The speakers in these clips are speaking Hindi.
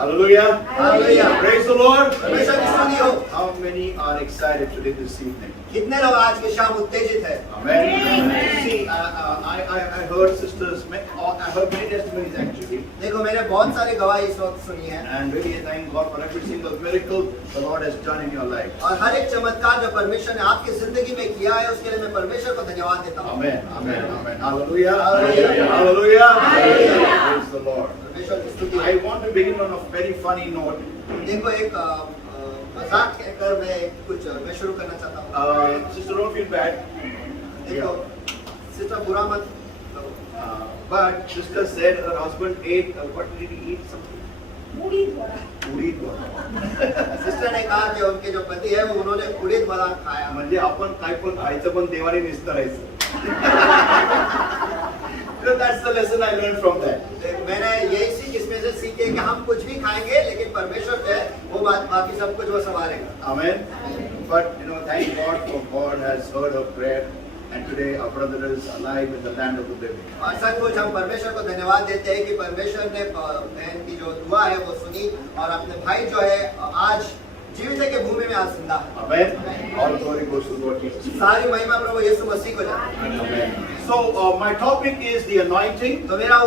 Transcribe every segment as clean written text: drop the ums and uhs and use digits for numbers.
Hallelujah. Hallelujah. Praise the Lord. परमेश्वर की स्तुति हो। How many are excited today this evening? कितने लोग आज के शाम उत्तेजित है? Amen. See, I heard sisters, I heard many testimonies actually. देखो मैंने बहुत सारे गवाही इस वक्त सुनी है And really I thank God for every single miracle the Lord has done in your life. और हर एक चमत्कार जो परमेश्वर ने आपकी जिंदगी में किया है उसके लिए मैं परमेश्वर को धन्यवाद देता हूँ। Amen. Amen. Amen. Hallelujah. Hallelujah. Hallelujah. Hallelujah. Praise the Lord. परमेश्वर की स्तुति I है। want to begin on a very funny note. देखो एक मजाक कहकर मैं शुरू करना चाहता हूँ। Sister, don't feel bad. देखो सिस्टर बुरा मत करो। But sister said her husband ate, what did he eat? Something? उड़ीद वडा. सिस्टर ने कहा कि उनके जो पति है वो उन्होंने उड़ीद वडा खाया। म्हणजे आपण काय पण खायचं पण देवाने निस्तरायचं. So that's the lesson I learned from that. मैंने यही सीख इसमें से सीखी है कि हम कुछ भी खाएंगे लेकिन परमेश्वर जो है वो बाकी सब कुछ वो संभालेगा। Amen. But thank God for God has heard our prayer, and today our brother is alive in the land of the living. और सचमुच हम परमेश्वर को धन्यवाद देते हैं कि परमेश्वर ने बहन की जो दुआ है वो सुनी और अपने भाई जो है आज जीवित के भूमि में आज जिंदा है। Amen. All glory goes to Lord Jesus. सारी महिमा प्रभु यीशु मसीह को जाए। Amen. So my topic is the anointing, तो मेरा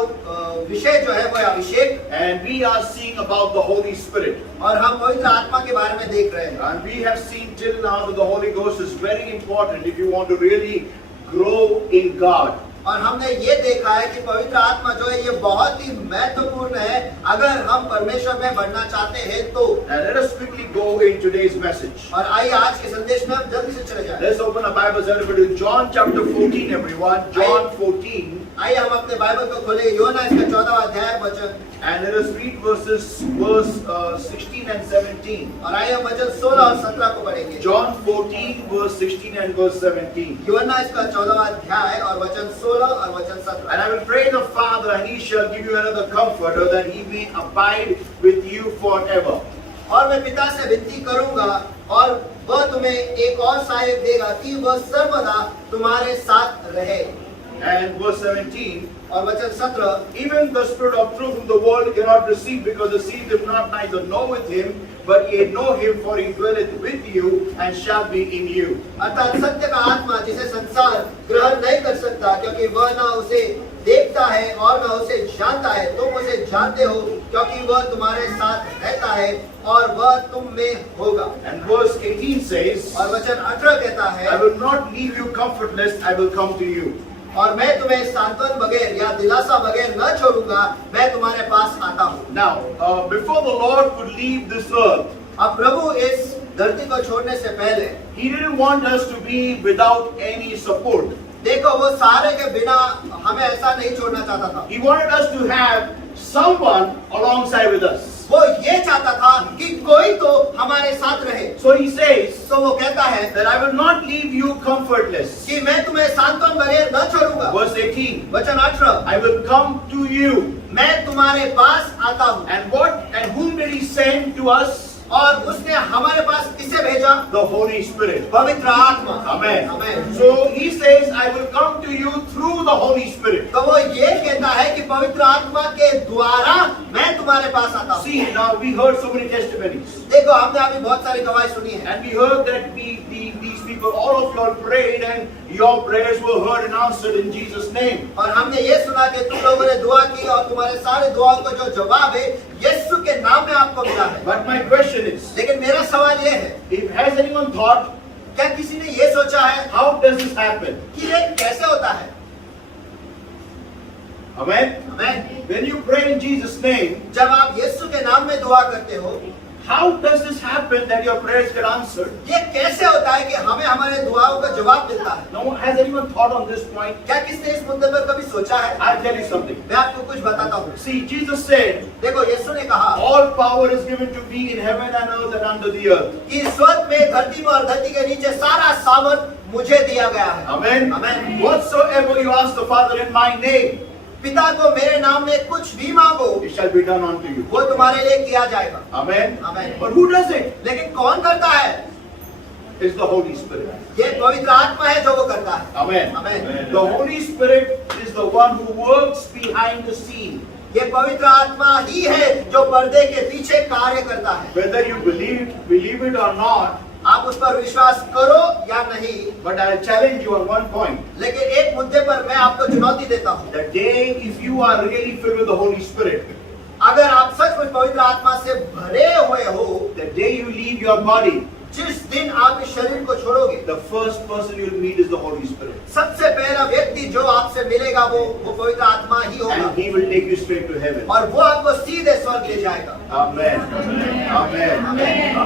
विषय जो है वो है अभिषेक and we are seeing about the Holy Spirit. और हम पवित्र आत्मा के बारे में देख रहे हैं। And we have seen till now that the Holy Ghost is very important if you want to really grow in God. और हमने ये देखा है कि पवित्र आत्मा जो है ये बहुत ही महत्वपूर्ण है अगर हम परमेश्वर में बढ़ना चाहते हैं तो। And let us quickly go in today's message. और आइए आज के संदेश में हम जल्दी से चले जाएं। Let's open our Bibles everybody to John chapter 14, everyone. John 14. आइए हम अपने बाइबल को खोले योना इसका 14वां अध्याय वचन And let us read verse 16 and 17. और आइए हम वचन 16 और 17 को पढ़ेंगे। John 14 verse 16 and verse 17. योना इसका 14वां अध्याय और वचन 16 और वचन 17। And I will pray the Father, and He shall give you another Comforter, that He may abide with you forever. और मैं पिता से विनती करूंगा और वह तुम्हें एक और सहायक देगा कि वह सर्वदा तुम्हारे साथ रहे। And verse 17. और वचन 17 Even the Spirit of truth whom the world cannot receive, because the seeth him not, neither knoweth him, but ye know him, for he dwelleth with you and shall be in you. अर्थात सत्य का आत्मा जिसे संसार ग्रहण नहीं कर सकता क्योंकि वह न उसे देखता है और न उसे जानता है, तुम उसे जानते हो क्योंकि वह तुम्हारे साथ रहता है और वह तुम में होगा। And verse 18 says, और वचन 18 कहता है I will not leave you comfortless, I will come to you. और मैं तुम्हें सांत्वन बगैर या दिलासा बगैर न छोड़ूंगा, मैं तुम्हारे पास आता हूँ। Now, before the Lord could leave this earth, अब प्रभु इस धरती को छोड़ने से पहले He didn't want us to be without any support. देखो वो सारे के बिना हमें ऐसा नहीं छोड़ना चाहता था। He wanted us to have someone alongside with us. वो ये चाहता था कि कोई तो हमारे साथ रहे। So He says तो वो कहता है that I will not leave you comfortless. कि मैं तुम्हें सांत्वन बगैर न छोड़ूंगा। Verse 18, वचन 18 I will come to you. मैं तुम्हारे पास आता हूँ। And whom did He send to us? और उसने हमारे पास किसे भेजा? The Holy Spirit. पवित्र आत्मा। Amen. Amen. So He says, I will come to you through the Holy Spirit. तो वो ये कहता है कि पवित्र आत्मा के द्वारा मैं तुम्हारे पास आता हूँ। See, now we heard so many testimonies. देखो हमने अभी बहुत सारी गवाही सुनी है। And we heard that these people, all of you all prayed, and your prayers were heard and answered in Jesus' name. और हमने ये सुना कि तुम लोगों ने दुआ की और तुम्हारे सारे दुआओं का जो जवाब है यीशु के नाम में आपको मिला है। But my question is, लेकिन मेरा सवाल ये है, if has anyone thought, क्या किसी ने ये सोचा है how does this happen? कि ये कैसे होता है? Amen? Amen. When you pray in Jesus' name, जब आप यीशु के नाम में दुआ करते हो, how does this happen that your prayers get answered? ये कैसे होता है कि हमें हमारे दुआओं का जवाब मिलता है? No one has anyone thought on this point? क्या किसने इस मुद्दे पर कभी सोचा है? I'll tell you something. मैं आपको कुछ बताता हूँ। See, Jesus said, देखो यीशु ने कहा all power is given to me in heaven and earth and under the earth. कि स्वर्ग में, धरती में और धरती के नीचे सारा सामर्थ मुझे दिया गया है। Amen? Amen. Whatsoever you ask the Father in my name, पिता को मेरे नाम में कुछ भी मांगो, it shall be done unto you. वो तुम्हारे लिए किया जाएगा। Amen? Amen. But who does it? लेकिन कौन करता है? It's the Holy Spirit. ये पवित्र आत्मा है जो वो करता है। Amen. Amen. The Holy Spirit is the one who works behind the scene. ये पवित्र आत्मा ही है जो पर्दे के पीछे कार्य करता है। Whether you believe it or not, आप उस पर विश्वास करो या नहीं, but I'll challenge you on one point. लेकिन एक मुद्दे पर मैं आपको चुनौती देता हूँ। The day if you are really filled with the Holy Spirit, अगर आप सचमुच पवित्र आत्मा से भरे हुए हो, the day you leave your body, जिस दिन आप इस शरीर को छोड़ोगे, the first person you'll meet is the Holy Spirit. सबसे पहला व्यक्ति जो आपसे मिलेगा वो पवित्र आत्मा ही होगा, And He will take you straight to heaven. और वो आपको सीधे स्वर्ग ले जाएगा। Amen. Amen.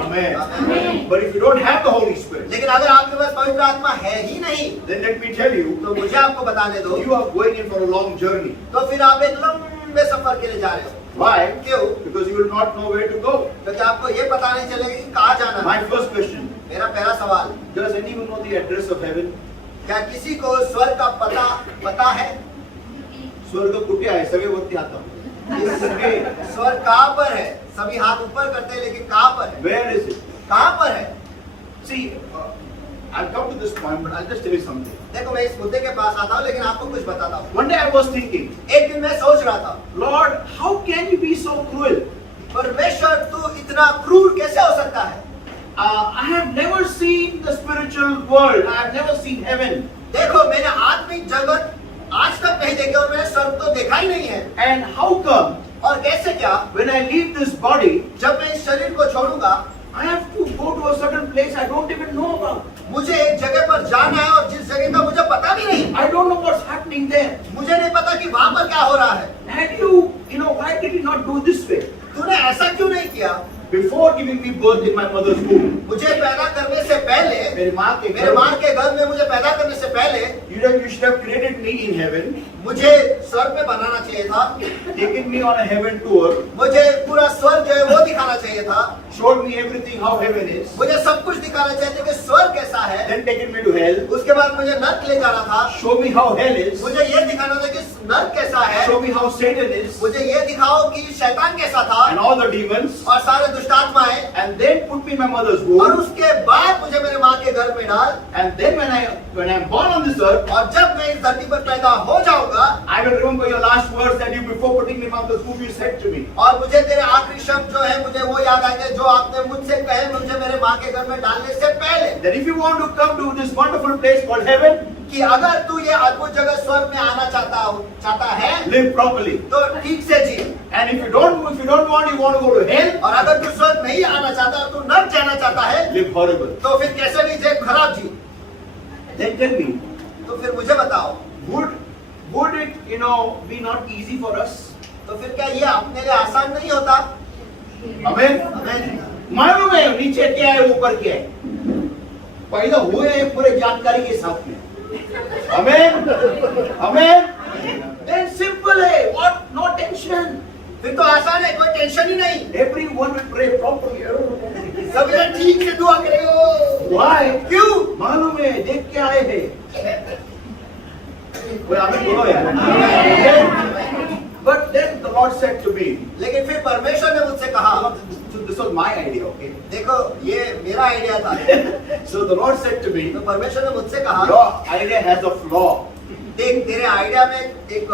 Amen. But if you don't have the Holy Spirit, लेकिन अगर आपके पास पवित्र आत्मा है ही नहीं, then let me tell you, तो मुझे आपको बताने दो, you are going in for a long journey. तो फिर आप एक लंबे सफर के लिए जा रहे हो। Why? क्यों? Because you will not know where to go. क्योंकि आपको ये पता नहीं चलेगा कि कहाँ जाना है। My first question, मेरा पहला सवाल, does anyone know the address of heaven? क्या किसी को स्वर्ग का पता है? स्वर्ग कुठे आहे सगळे वरती आता. स्वर्ग कहाँ पर है? सभी हाथ ऊपर करते हैं, लेकिन कहाँ पर है? Where is it? कहाँ पर है? See, I'll come to this point, but I'll just tell you something. देखो, मैं इस मुद्दे के पास आता हूँ, लेकिन आपको कुछ बताता हूँ। One day I was thinking, एक दिन मैं सोच रहा था, Lord, how can you be so cruel? परमेश्वर तू इतना क्रूर कैसे हो सकता है? I have never seen the spiritual world. I have never seen heaven. देखो, मैंने आत्मिक जगत आज तक नहीं देखा और मैंने स्वर्ग तो देखा ही नहीं है। And how come और कैसे क्या? when I leave this body, जब मैं इस शरीर को छोड़ूंगा, I have to go to a certain place I don't even know about. मुझे एक जगह पर जाना है और जिस जगह का मुझे पता भी नहीं, I don't know what's happening there. मुझे नहीं पता कि वहां पर क्या हो रहा है। And you know, why did you not do this way? तूने ऐसा क्यों नहीं किया? Before giving me birth in my mother's womb, मुझे पैदा करने से पहले, मेरी माँ के मेरे माँ के घर में मुझे पैदा करने से पहले, you should have created me in heaven, मुझे स्वर्ग में बनाना चाहिए था, taken me on a heaven tour, मुझे पूरा स्वर्ग जो है वो दिखाना चाहिए था, showed me everything how heaven is, मुझे सब कुछ दिखाना चाहिए था कि स्वर्ग कैसा है, then taken me to hell, उसके बाद मुझे नर्क ले जाना था, show me how hell is, मुझे ये दिखाना था कि नर्क कैसा है, show me how Satan is, मुझे ये दिखाओ कि शैतान कैसा था, and all the demons, और सारे दुष्टात्माएं, and then put me in my mother's और womb, उसके बाद मुझे मेरे माँ के घर में डाल, and then when I'm born on this earth, और जब मैं इस धरती पर पैदा हो जाऊंगा, I will remember your last words that you before putting me in mother's womb you said to me. और मुझे तेरे आखिरी शब्द जो है मुझे वो याद आएंगे जो आपने मुझसे कहे मुझे मेरे माँ के घर में डालने से पहले, That if you want to come to this wonderful place called heaven, कि अगर तू ये अद्भुत जगह स्वर्ग में आना चाहता है, live properly. तो ठीक से जी, And if you don't want, you want to go to hell, और अगर तू स्वर्ग नहीं आना चाहता और तू नर्क जाना चाहता है, live horrible. तो फिर कैसे भी जे खराब जी। Then tell me, तो फिर मुझे बताओ, would it be not easy for us? तो फिर क्या ये अपने लिए आसान नहीं होता? Amen. हमें मालूम है नीचे क्या है ऊपर क्या है, पहले हुए हैं पूरे जानकारी के साथ में. Amen. Amen. Then simple है, what? No tension. फिर तो आसान है, कोई टेंशन ही नहीं, Everyone will pray properly. सब लोग ठीक से दुआ करेंगे। Why? क्यों? मालूम है देख के आए हैं. कोई आमीन बोलो यार. But then the Lord said to me, लेकिन फिर परमेश्वर ने मुझसे कहा, so this was my idea, okay? देखो ये मेरा आइडिया था, So the Lord said to me, तो परमेश्वर ने मुझसे कहा, your idea has a flaw. देख तेरे आइडिया में एक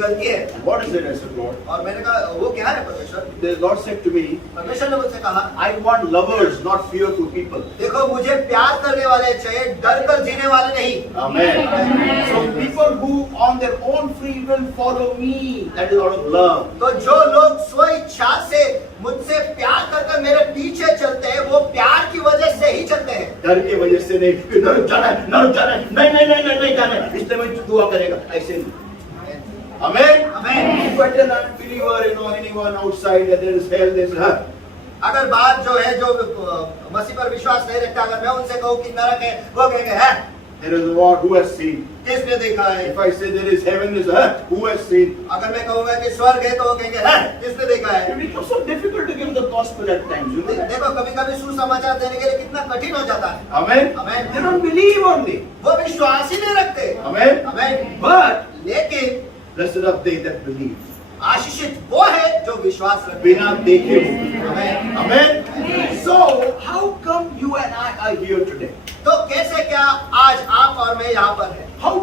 गलती है। What is it? I said, Lord. और मैंने कहा वो क्या है परमेश्वर? The Lord said to me, परमेश्वर ने मुझसे कहा, I want lovers, not fearful people. देखो मुझे प्यार करने वाले चाहिए, डर कर जीने वाले नहीं। Amen. So people who on their own free will follow me, that is out of love. तो जो लोग स्व इच्छा से मुझसे प्यार करके मेरे पीछे चलते हैं, वो प्यार की वजह से ही चलते हैं। डर की वजह से नहीं, नरक जाना है, नहीं जाना है, इसलिए मैं दुआ करेगा, ऐसे नहीं. Amen. Amen. But an unbeliever, anyone outside that there is hell, there is hell. अगर बात जो है जो मसीह पर विश्वास नहीं रखता, अगर मैं उनसे कहूँ कि नरक है, वो कहेंगे है। There is what? Who has seen? किसने देखा है? If I say there is heaven, is who has seen? अगर मैं कहूँगा कि स्वर्ग है, तो वो कहेंगे है, किसने देखा है? It becomes so difficult to give the gospel at times. You know? देखो कभी-कभी सुसमाचार देने के लिए कितना कठिन हो जाता है। Amen. Amen. They don't believe only. वो विश्वास ही नहीं रखते। Amen. Amen. But लेकिन blessed are they that believe. आशीषित वो है जो विश्वास रखते बिना देखे. Amen. Amen. So how come you and I are here today? तो कैसे क्या आज आप और मैं यहाँ पर हैं? How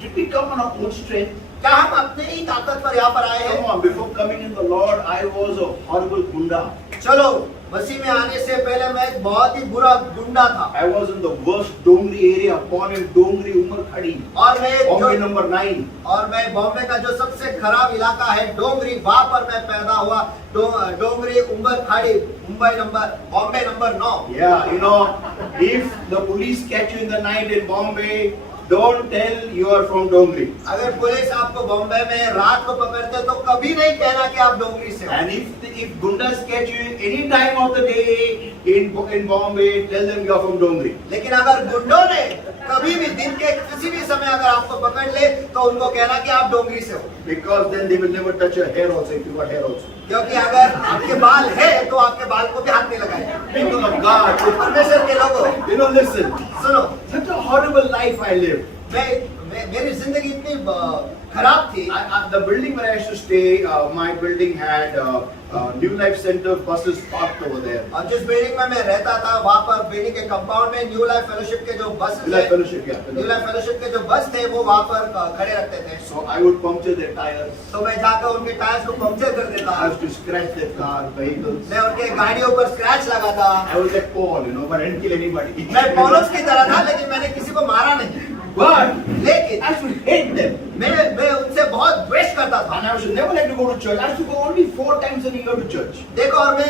did we come on our own strength? क्या हम अपने ही ताकत पर यहाँ पर आए Come हैं? on, before coming in the Lord, I was a horrible gunda. चलो, मसीह में आने से पहले मैं एक बहुत ही बुरा गुंडा था। I was in the worst Dongri area, born in Dongri, Umar Khadi, और मैं Bombay number 9. और मैं बॉम्बे का जो सबसे खराब इलाका है डोंगरी, वहां पर मैं पैदा हुआ। डोंगरी, उम्बर खाड़ी, Mumbai number, Bombay number 9। Yeah, you know, if the police catch you in the night in Bombay, don't tell you are from Dongri. अगर पुलिस आपको बॉम्बे में रात को पकड़ते तो कभी नहीं कहना कि आप डोंगरी से हो। And if gundas catch you any time of the day in Bombay, tell them you are from Dongri. लेकिन अगर गुंडों ने कभी भी दिन के किसी भी समय अगर आपको पकड़ ले तो उनको कहना कि आप डोंगरी से हो। Because then they will never touch your hair also if you got hair also. क्योंकि अगर आपके बाल है तो आपके बाल को भी हाथ नहीं लगाए। People of God, परमेश्वर के लोगों, you know, listen. सुनो, Such a horrible life I lived. मेरी जिंदगी इतनी खराब थी। The building where I used to stay, my building had New Life Center buses parked over there. और जिस बिल्डिंग में मैं रहता था वहाँ पर बिल्डिंग के कंपाउंड में न्यू लाइफ फेलोशिप के जो बस New Life Fellowship, yeah. New life fellowship के जो बस थे वो वहाँ पर खड़े रखते थे। So I would puncture their tires. तो मैं जाकर उनके टायर्स को पंक्चर कर देता। I used to scratch their car, vehicles. मैं उनके गाड़ियों पर स्क्रैच लगाता। I was like Paul, you know, but I didn't kill anybody. मैं पौलुस की तरह था लेकिन मैंने किसी को मारा नहीं। But लेकिन I used to hate them. मैं उनसे बहुत द्वेष करता था। And I used to never like to go to church. I used to go only 4 times a year to church. देखो, और मैं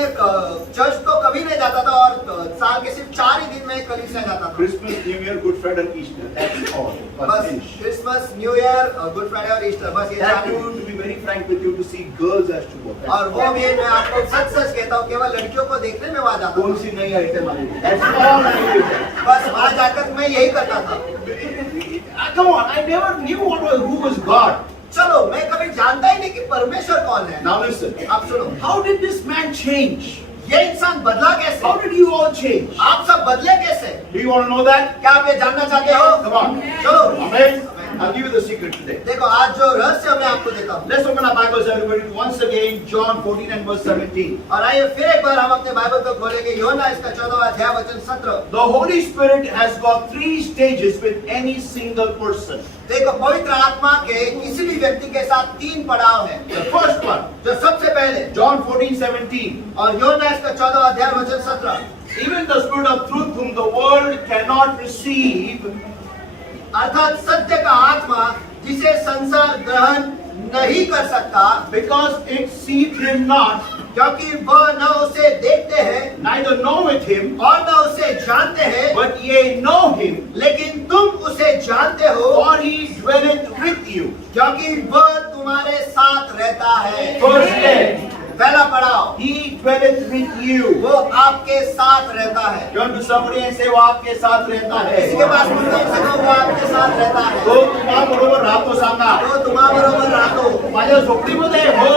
चर्च तो कभी नहीं जाता था और साल के सिर्फ 4 ही दिन में कलीसिया जाता था। Christmas, New Year, Good Friday, and Easter. That's all. बस Finish. Christmas, new year, good Friday और ईस्टर, बस ये That 4 too, to be very frank with you, to see girls as to go. और वो भी मैं आपको सच सच कहता हूँ केवल लड़कियों को देखने में वहां जाता कौन था। सी नई item I? That's all I did. बस वहां जाकर मैं यही करता था। Come on, I never knew who was God. चलो, मैं कभी जानता ही नहीं कि परमेश्वर कौन है। Now listen. आप सुनो, How did this man change? ये इंसान बदला कैसे? How did you all change? आप सब बदले कैसे? Do you want to know that? क्या आप ये जानना चाहते हो? Come on. चलो, Amen. I'll give you the secret today. देखो आज जो रहस्य मैं आपको देता हूँ। Let's open our Bibles, everybody, once again, John 14 and verse 17. और आइए फिर एक बार हम अपने बाइबल को खोलेंगे यूहन्ना इसका 14वां अध्याय वचन 17। The Holy Spirit has got 3 stages with any single person. देखो, पवित्र आत्मा के किसी भी व्यक्ति के साथ 3 पड़ाव हैं। The first one, जो सबसे पहले John 14:17. और यूहन्ना इसका 14वां अध्याय वचन 17। Even the Spirit of truth whom the world cannot receive, अर्थात सत्य का आत्मा जिसे संसार ग्रहण नहीं कर सकता, because it seeth him not, क्योंकि वह न उसे देखते हैं neither knoweth him, और न उसे जानते हैं, but ye know him, लेकिन तुम उसे जानते हो for he dwelleth with you. क्योंकि वह तुम्हारे साथ रहता है। First step, पहला पड़ाव, he dwelleth with you. वो आपके साथ रहता है। Turn to somebody and say, वो आपके साथ रहता है. किसी के पास मुद्दे से वो आपके साथ रहता है। तो तुम्हाबरोबर राहतो सांगा. तो तुम्हाबरोबर राहतो। माझ्या झोपडीमध्ये हो,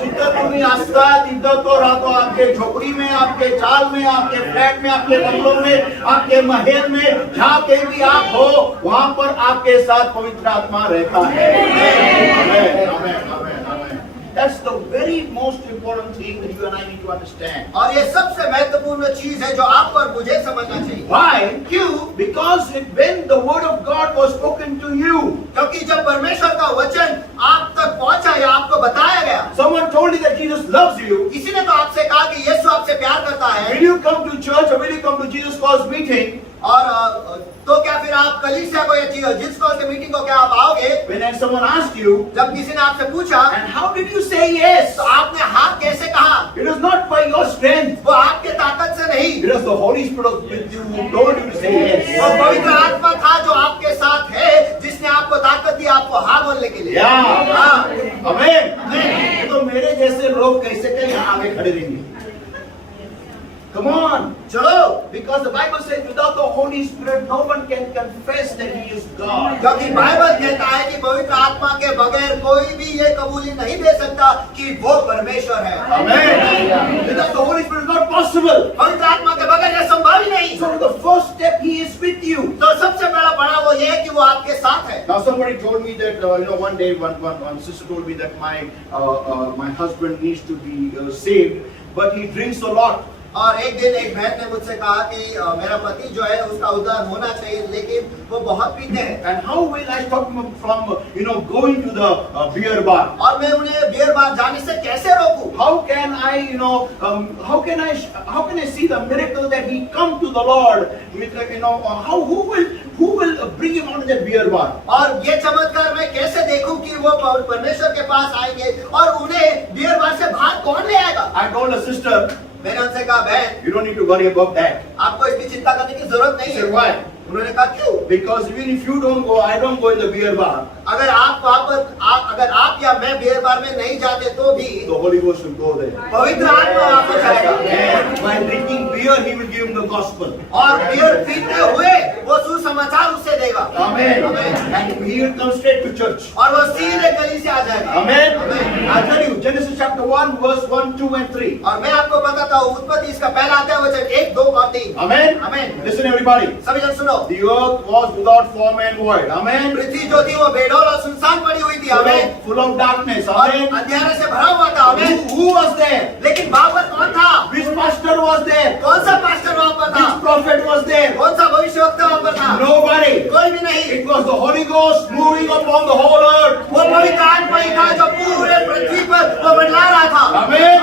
जिथं तुम्ही असता तिथं तो राहतो. आपके झोपड़ी में, आपके चाल में, आपके फ्लैट में, आपके बंगलों में, आपके महल में, जहाँ कहीं भी आप हो, वहाँ पर आपके साथ पवित्र आत्मा रहता है. Amen, amen, amen, amen. That's the very most important thing that you and I need to understand. और ये सबसे महत्वपूर्ण चीज है जो आपको और मुझे समझना चाहिए। Why? क्यों? Because when the word of God was spoken to you, क्योंकि जब परमेश्वर का वचन आप तक पहुंचा या आपको बताया गया, someone told you that Jesus loves you. किसी ने तो आपसे कहा कि यीशु आपसे प्यार करता है, Will you come to church or will you come to Jesus Cause meeting? और तो क्या फिर आप कलीसिया को या जिस कॉल के मीटिंग को क्या आप आओगे? When someone asked you, जब किसी ने आपसे पूछा, and how did you say yes? तो आपने हाँ कैसे कहा? It was not by your strength. वो आपके ताकत से नहीं, It was the Holy Spirit with you who told you to say yes. वो पवित्र आत्मा था जो आपके साथ है, जिसने आपको ताकत दी आपको हाँ बोलने के लिए। Yeah. हाँ, Amen. तो मेरे जैसे लोग कैसे के यहाँ आगे खड़े रहेंगे? Come on. चलो, Because the Bible says without the Holy Spirit no one can confess that He is God. क्योंकि बाइबल कहता है कि पवित्र आत्मा के बगैर कोई भी ये कबूली नहीं दे सकता कि वो परमेश्वर है। Amen. Without the Holy Spirit is not possible. पवित्र आत्मा के बगैर ये संभव ही नहीं। So the first step He is with you. तो सबसे बड़ा बड़ा वो ये है कि वो आपके साथ है। Now somebody told me that one day one sister told me that my husband needs to be saved, but he drinks a lot. और एक दिन एक बहन ने मुझसे कहा कि मेरा पति जो है उसका उद्धार होना चाहिए, लेकिन वो बहुत पीते हैं। And how will I stop him from, going to the beer bar? और मैं उन्हें बियर बार जाने से कैसे रोकूं? How can I, how can I see the miracle that he come to the Lord with, who will bring him out of that beer bar? और ये चमत्कार मैं कैसे देखूं कि वो परमेश्वर के पास आएंगे और उन्हें बियर बार से बाहर कौन ले आएगा? I told a sister, मैंने उनसे कहा, बहन you don't need to worry about that. आपको इसकी चिंता करने की जरूरत नहीं I said, है। why? उन्होंने कहा क्यों? Because even if you don't go, I don't go in the beer bar. अगर आप वहाँ पर अगर आप या मैं बियर बार में नहीं जाते तो भी The Holy Ghost will go there. पवित्र आत्मा वहाँ पर जाएगा। And by drinking beer, he will give him the gospel. और बियर पीते हुए वो सुसमाचार उसे देगा। Amen. And he will come straight to church. और वो सीधे कलीसिया से आ जाएगा। Amen. Amen. I tell you, Genesis chapter 1, verse 1, 2 and 3. और मैं आपको बताता हूँ उत्पत्ति इसका पहला अध्याय वचन 1, 2 और 3। Amen. Amen. Listen everybody. सभी जन सुनो। The earth was without form and void. Amen. पृथ्वी जो थी वो बेडौल और सुनसान पड़ी हुई थी। आमेन। Full of darkness. और Amen. अंधेरे से भरा हुआ था। आमेन। Who was there? लेकिन वहाँ पर कौन था? Which pastor was there? कौन सा पास्टर वहाँ पर था? Which prophet was there? कौन सा भविष्यवक्ता वहाँ पर था? Nobody. कोई भी नहीं। It was the Holy Ghost moving upon the whole earth. वो पवित्र आत्मा ही था जो पूरे पृथ्वी पर वो मंडला रहा था। Amen.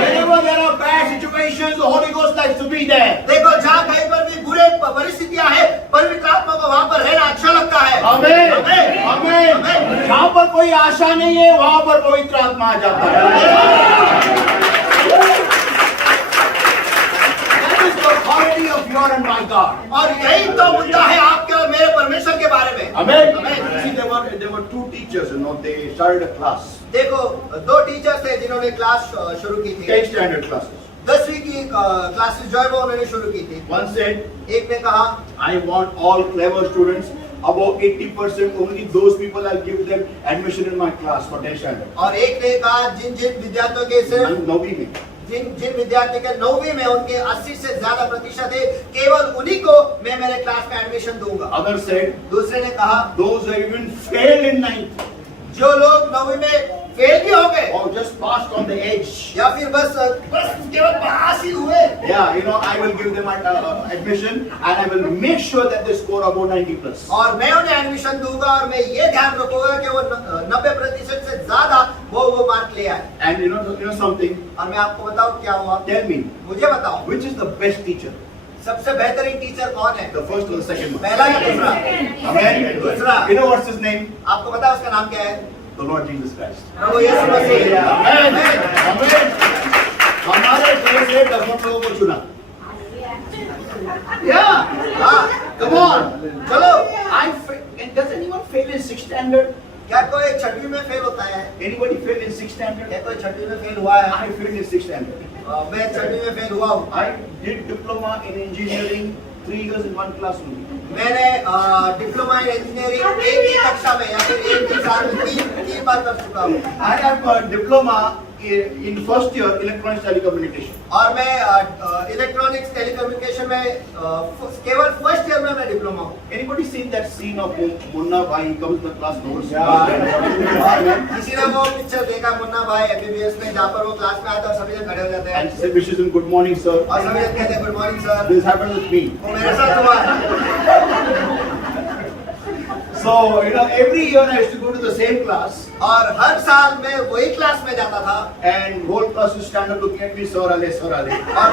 Whenever there are bad situations, the Holy Ghost likes to be there. देखो जहाँ कहीं पर भी बुरे परिस्थितियां हैं, पवित्र आत्मा को वहाँ पर रहना अच्छा लगता है। Amen. Amen. Amen. जहाँ पर कोई आशा नहीं है, वहाँ पर पवित्र आत्मा आ जाता है। That is the authority of your and my God. और यही तो मुद्दा है आपके और मेरे परमेश्वर के बारे में। Amen. Amen. See, there were two teachers, they started a class. देखो दो टीचर्स थे जिन्होंने क्लास शुरू की थी। 10 standard classes. 10वीं की क्लासेस जो है वो उन्होंने शुरू की थी। One said, एक ने कहा, I want all clever students, about 80%, only those people I'll give them admission in my class for 10 standard. और एक ने कहा जिन विद्यार्थियों के सिर्फ 9वीं में. जिन विद्यार्थी के 9वीं में उनके 80 से ज्यादा प्रतिशत है, केवल उन्हीं को मैं मेरे क्लास में एडमिशन दूंगा। Others said, दूसरे ने कहा, those who even fail in 9th, जो लोग 9वीं में फेल भी हो गए or just passed on the edge. या फिर बस केवल पास ही हुए, Yeah, I will give them admission and I will make sure that they score above 90 plus. और मैं उन्हें एडमिशन दूंगा और मैं ये ध्यान रखूंगा कि वो 90% से ज्यादा वो मार्क ले आए। And you know something? और मैं आपको बताऊं क्या हुआ? Tell me, मुझे बताओ, which is the best teacher? सबसे बेहतरीन टीचर कौन है? The first or the second one? पहला या दूसरा? Amen. दूसरा। You know what's his name? आपको पता है उसका नाम क्या है? The Lord Jesus Christ. Prabhu Yeshu Masih. Amen. Amen. हमारे देश ने डबल लोगों को चुना। Yeah. Come on. चलो, Does anyone fail in 6th standard? क्या कोई 6वीं में फेल होता है? Anybody fail in 6th standard? क्या कोई 6वीं में फेल हुआ है? I failed in 6th standard. मैं 6वीं में फेल हुआ हूँ। I did diploma in engineering 3 years in one class only. मैंने डिप्लोमा इन इंजीनियरिंग एक ही कक्षा में या फिर एक ही साल में तीन बार कर चुका हूँ। I have a diploma in first year electronics telecommunication. और मैं इलेक्ट्रॉनिक्स टेलीकम्युनिकेशन में केवल फर्स्ट ईयर में मैं डिप्लोमा हूँ। Anybody seen that scene of Munna Bhai comes to the class notes? किसी ने वो पिक्चर देखा मुन्ना भाई MBBS में जहाँ पर वो क्लास में आता है और सभी जन खड़े हो जाते हैं And said wishes him good morning, sir. और सभी जन कहते हैं good morning sir. This happened with me. वो मेरे साथ हुआ है। So every year I used to go to the same class. और हर साल मैं वही क्लास में जाता था And whole class would stand up looking at me, sir, ale, sir, ale. और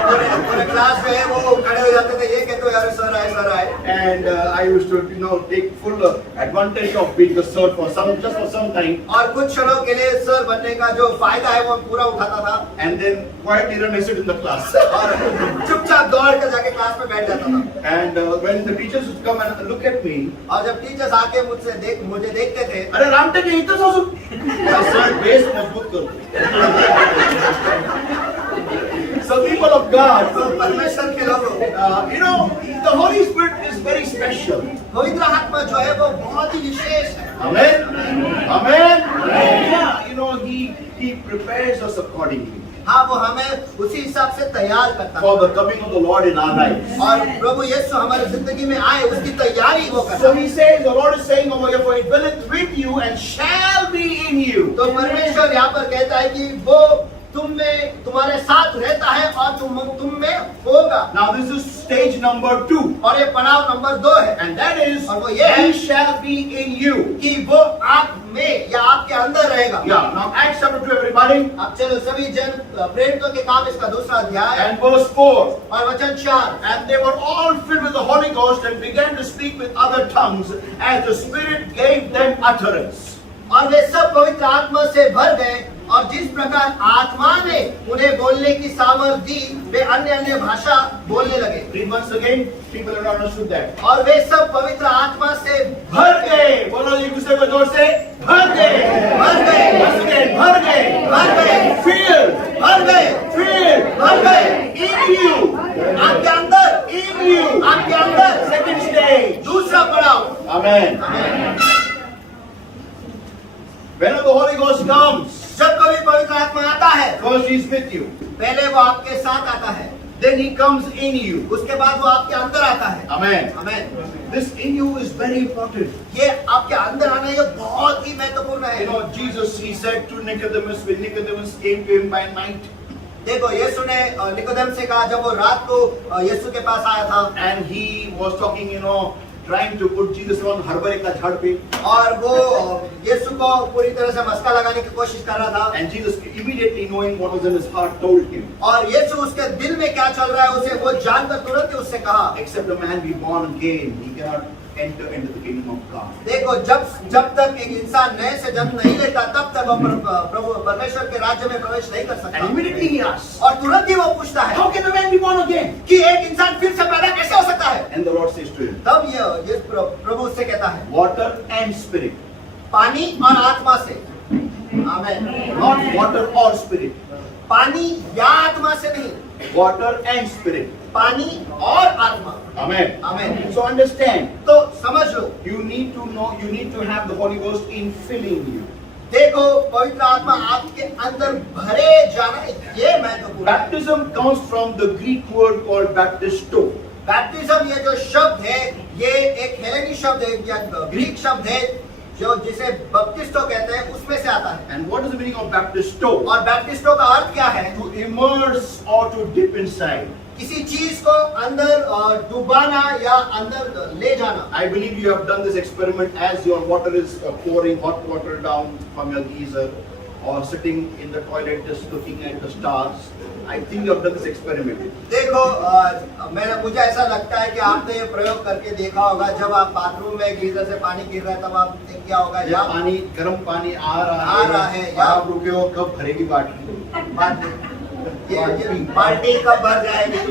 पूरे क्लास में वो खड़े हो जाते थे, ये कहते यार सर आए। And I used to, take full advantage of being the sir just for some time. और कुछ क्षणों के लिए सर बनने का जो फायदा है वो पूरा उठाता था। And then quietly run and sit in the class. और चुपचाप दौड़ कर जाके क्लास में बैठ जाता था। And when the teachers would come and look at me, और जब टीचर्स आके मुझे देखते थे, अरे रामटेक यही तो सोचो, सर बेस मजबूत करो। So people of God, तो परमेश्वर के लोगों, the Holy Spirit is very special. पवित्र आत्मा जो है वो बहुत ही विशेष है। Amen. Amen. Yeah, he prepares us accordingly. हाँ, वो हमें उसी हिसाब से तैयार करता है। For the coming of the Lord in our lives. और प्रभु यीशु हमारी जिंदगी में आए उसकी तैयारी वो करता So है। he says, the Lord is saying over here, for it dwelleth with you and shall be in you. तो परमेश्वर यहाँ पर कहता है कि वो तुम में तुम्हारे साथ रहता है और तुम में होगा। Now this is stage number 2. और ये पड़ाव नंबर 2 है, And that is, और वो ये है He shall be in you. कि वो आप में या आपके अंदर रहेगा। Yeah, now Acts chapter 2, everybody. अब चलो सभी जन प्रेरितों के काम इसका दूसरा अध्याय And verse 4. और वचन 4। And they were all filled with the Holy Ghost and began to speak with other tongues as the Spirit gave them utterance. और वे सब पवित्र आत्मा से भर गए और जिस प्रकार आत्मा ने उन्हें बोलने की सामर्थ दी वे अन्य अन्य भाषा बोलने लगे। Read once again. People have not understood that. और वे सब पवित्र आत्मा से भर गए। बोलो एक दूसरे को जोर से, भर गए, भर गए, once again, भर गए, भर गए, filled, भर गए, filled, भर गए, in you, आपके अंदर, in you. आपके अंदर। Second stage. दूसरा पड़ाव। Amen. Whenever the Holy Ghost comes, जब कभी पवित्र आत्मा आता है, first He's with you, पहले वो आपके साथ आता है, then He comes in you. उसके बाद वो आपके अंदर आता है। Amen. Amen. This in you is very important. ये आपके अंदर आना ये बहुत ही महत्वपूर्ण है। You know, Jesus, He said to Nicodemus, when Nicodemus came to Him by night, देखो यीशु ने निकोदेम से कहा जब वो रात को यीशु के पास आया था and He was talking, you know, trying to put Jesus on हरभरे का झाड़ पे, और वो यीशु को पूरी तरह से मस्का लगाने की कोशिश कर रहा था, and Jesus immediately knowing what was in his heart told him, और यीशु उसके दिल में क्या चल रहा है उसे वो जानकर तुरंत ही उससे कहा, except a man be born again, he cannot enter into the kingdom of God. देखो जब तक एक इंसान नए से जन्म नहीं लेता तब तक वो प्रभु परमेश्वर के राज्य में प्रवेश नहीं कर And सकता। immediately he asks, और तुरंत ही वो पूछता है how can a man be born again? कि एक इंसान फिर से पैदा कैसे हो सकता है? And the Lord says to him, तब ये प्रभु उससे कहता है water and spirit, पानी और आत्मा से। आमेन। not water or spirit, पानी या आत्मा से नहीं, water and spirit. पानी और आत्मा। Amen. आमेन। So understand, तो समझ लो, you need to know, you need to have the Holy Ghost infilling you. देखो पवित्र आत्मा आपके अंदर भरे जाना ये महत्वपूर्ण है। Baptism comes from the Greek word called baptisto. Baptism ये जो शब्द है ये एक हेलेनी शब्द है या ग्रीक शब्द है जो जिसे बपतिस्टो कहते हैं उसमें से आता है। And what is the meaning of baptisto? और बैप्टिस्टो का अर्थ क्या है? To immerse or to dip inside. किसी चीज को अंदर डुबाना या अंदर ले जाना। I believe you have done this experiment as your water is pouring hot water down from your geyser or sitting in the toilet just looking at the stars. I think you have done this experiment. देखो मुझे ऐसा लगता है कि आपने ये प्रयोग करके देखा होगा जब आप बाथरूम में गीजर से पानी गिर रहा है तब आपने किया होगा या पानी गर्म पानी आ रहा है या आप रुके हो कब भरेगी बाल्टी ये बाल्टी कब भर जाएगी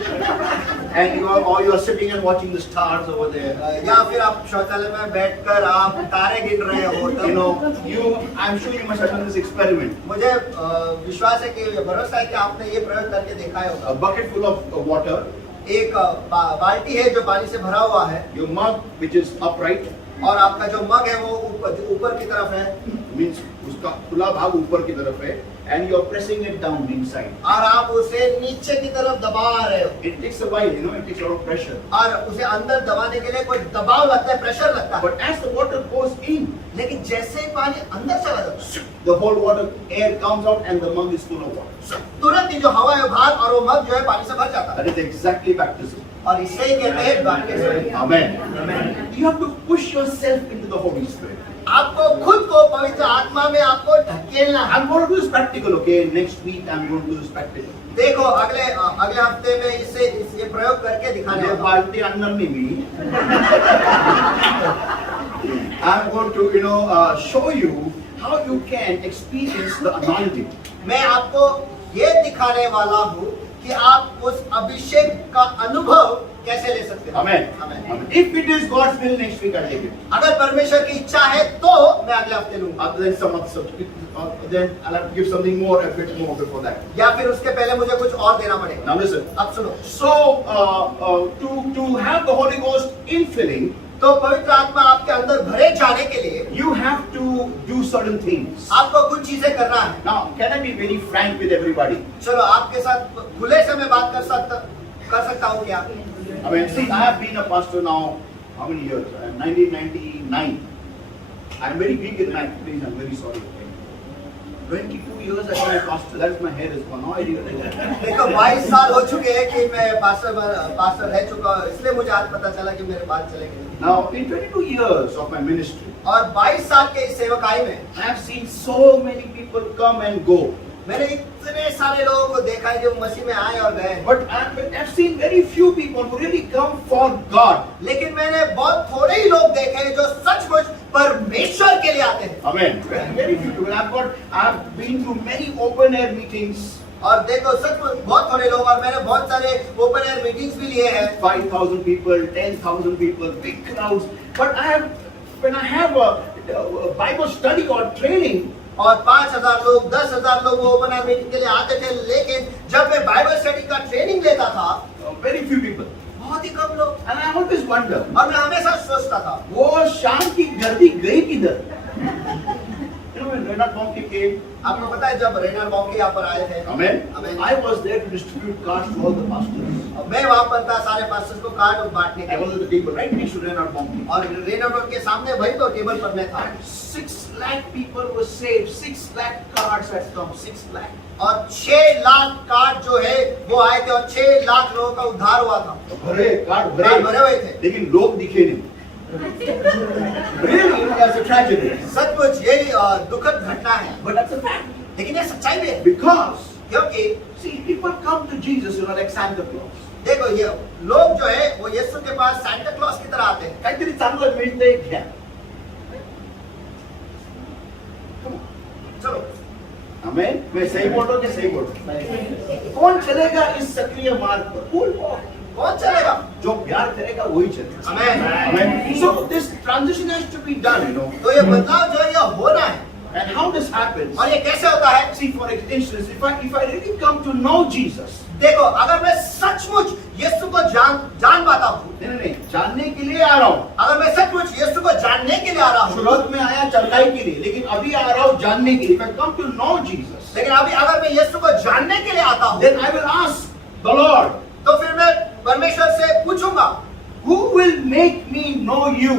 and you are sitting and watching the stars over there. या फिर आप शौचालय में बैठकर आप तारे गिन रहे हो You know, I'm sure you must have done this experiment. मुझे विश्वास है कि भरोसा है कि आपने ये प्रयोग करके देखा होगा। A bucket full of water, एक बाल्टी है जो पानी से भरा हुआ है, your mug which is upright, और आपका जो मग है वो ऊपर की तरफ है, means उसका खुला भाग ऊपर की तरफ है, and you are pressing it down inside. और आप उसे नीचे की तरफ दबा रहे हो। It takes a while, you know, it takes a lot of pressure. और उसे अंदर दबाने के लिए कोई दबाव लगता है, प्रेशर लगता है। But as the water goes in, लेकिन जैसे ही पानी अंदर चला जाता है, the whole water air comes out and the mug is full of water. तुरंत ही जो हवा है बाहर और वो मग जो है पानी से भर जाता है। That is exactly baptism. और इसे ही कहते हैं baptism. Amen. You have to push yourself into the Holy Spirit. आपको खुद को पवित्र आत्मा में आपको ढकेलना है। I'm going to do this practical, okay? Next week I'm going to do this practical. देखो अगले हफ्ते में ये प्रयोग करके दिखाने मुझे वाला हूं। बाल्टी अंदर नहीं मिली. I'm going to, show you how you can experience the anointing. मैं आपको ये दिखाने वाला हूँ कि आप उस अभिषेक का अनुभव कैसे ले सकते हैं। Amen. Amen. If it is God's will, next week I'll take it. अगर परमेश्वर की इच्छा है तो मैं अगले हफ्ते लूंगा। Then I'll have to give something more, a bit more before that. या फिर उसके पहले मुझे कुछ और देना पड़ेगा। Now listen. अब सुनो, So to have the Holy Ghost infilling, तो पवित्र आत्मा आपके अंदर भरे जाने के लिए you have to do certain things. आपको कुछ चीजें करना है। Now, can I be very frank with everybody? चलो आपके साथ खुले से मैं बात कर सकता हूँ क्या? I mean, see, I have been a pastor now, how many years? 1999. I'm very weak in math, please, I'm very sorry. 22 years as my pastor. That is my hair is gone. Now I realize. देखो 22 साल हो चुके हैं कि मैं पास्टर रह चुका हूँ, इसलिए मुझे आज पता चला कि मेरे बाल चले गए। Now, in 22 years of my ministry, और 22 साल के इस सेवकाई में I have seen so many people come and go. मैंने इतने सारे लोगों को देखा है जो मसीह में आए और गए, But I've seen very few people who really come for God. लेकिन मैंने बहुत थोड़े ही लोग देखे हैं जो सचमुच परमेश्वर के लिए आते हैं। Amen. Very few people. I've been to many open air meetings. और देखो सचमुच बहुत थोड़े लोग, और मैंने बहुत सारे ओपन एयर मीटिंग्स भी लिए हैं। 5,000 people, 10,000 people, big crowds. But when I have a Bible study or training, और 5,000 लोग, 10,000 लोग वो ओपन एयर मीटिंग के लिए आते थे, लेकिन जब मैं बाइबल स्टडी का ट्रेनिंग लेता था, very few people. बहुत ही कम लोग। And I always wonder, और मैं हमेशा सोचता था, वो शाम की गर्दी गई किधर? You know, when Renard Bonke came, आपको पता है जब रेनर बॉन्के यहाँ पर आए थे, Amen. Amen. I was there to distribute cards to all the pastors. मैं वहाँ पर था सारे पास्टर्स को कार्ड बांटने I के was लिए, at the table right next to Renard Bonke. और रेनर बॉन्के के सामने वही तो टेबल पर मैं था, And 6 lakh people were saved. 6 lakh cards had come. 6 lakh. और 6 लाख कार्ड जो है वो आए थे, और 6 लाख लोगों का उद्धार हुआ था। भरे कार्ड कार्ड भरे हुए थे, लेकिन लोग दिखे नहीं. Really, that's a tragedy. सचमुच यही दुखद घटना है, But that's a fact. लेकिन ये सच्चाई भी है, Because, क्योंकि see, people come to Jesus, like Santa Claus. देखो ये लोग जो है वो यीशु के पास सांता क्लॉस की तरह आते हैं। काहीतरी चांगलं मिळतंय घ्या. चलो, Amen. मैं सही बोल रहा हूँ कि सही बोल रहा हूँ? कौन चलेगा इस सक्रिय मार्ग पर? कौन चलेगा? जो प्यार करेगा वही चलेगा. Amen. Amen. So this transition has to be done, तो ये बदलाव जो है ये होना है, And how this happens? और ये कैसे होता है? See, for instance, if I really come to know Jesus, देखो, अगर मैं सचमुच यीशु को जान पाता हूँ, नहीं, जानने के लिए आ रहा हूँ. अगर मैं सचमुच यीशु को जानने के लिए आ रहा हूँ, शुरुआत में आया चरकाई के लिए, लेकिन अभी आ रहा हूँ जानने के लिए. If I come to know Jesus, लेकिन अभी अगर मैं यीशु को जानने के लिए आता हूँ, then I will ask the Lord, तो फिर मैं परमेश्वर से पूछूंगा, who will make me know you?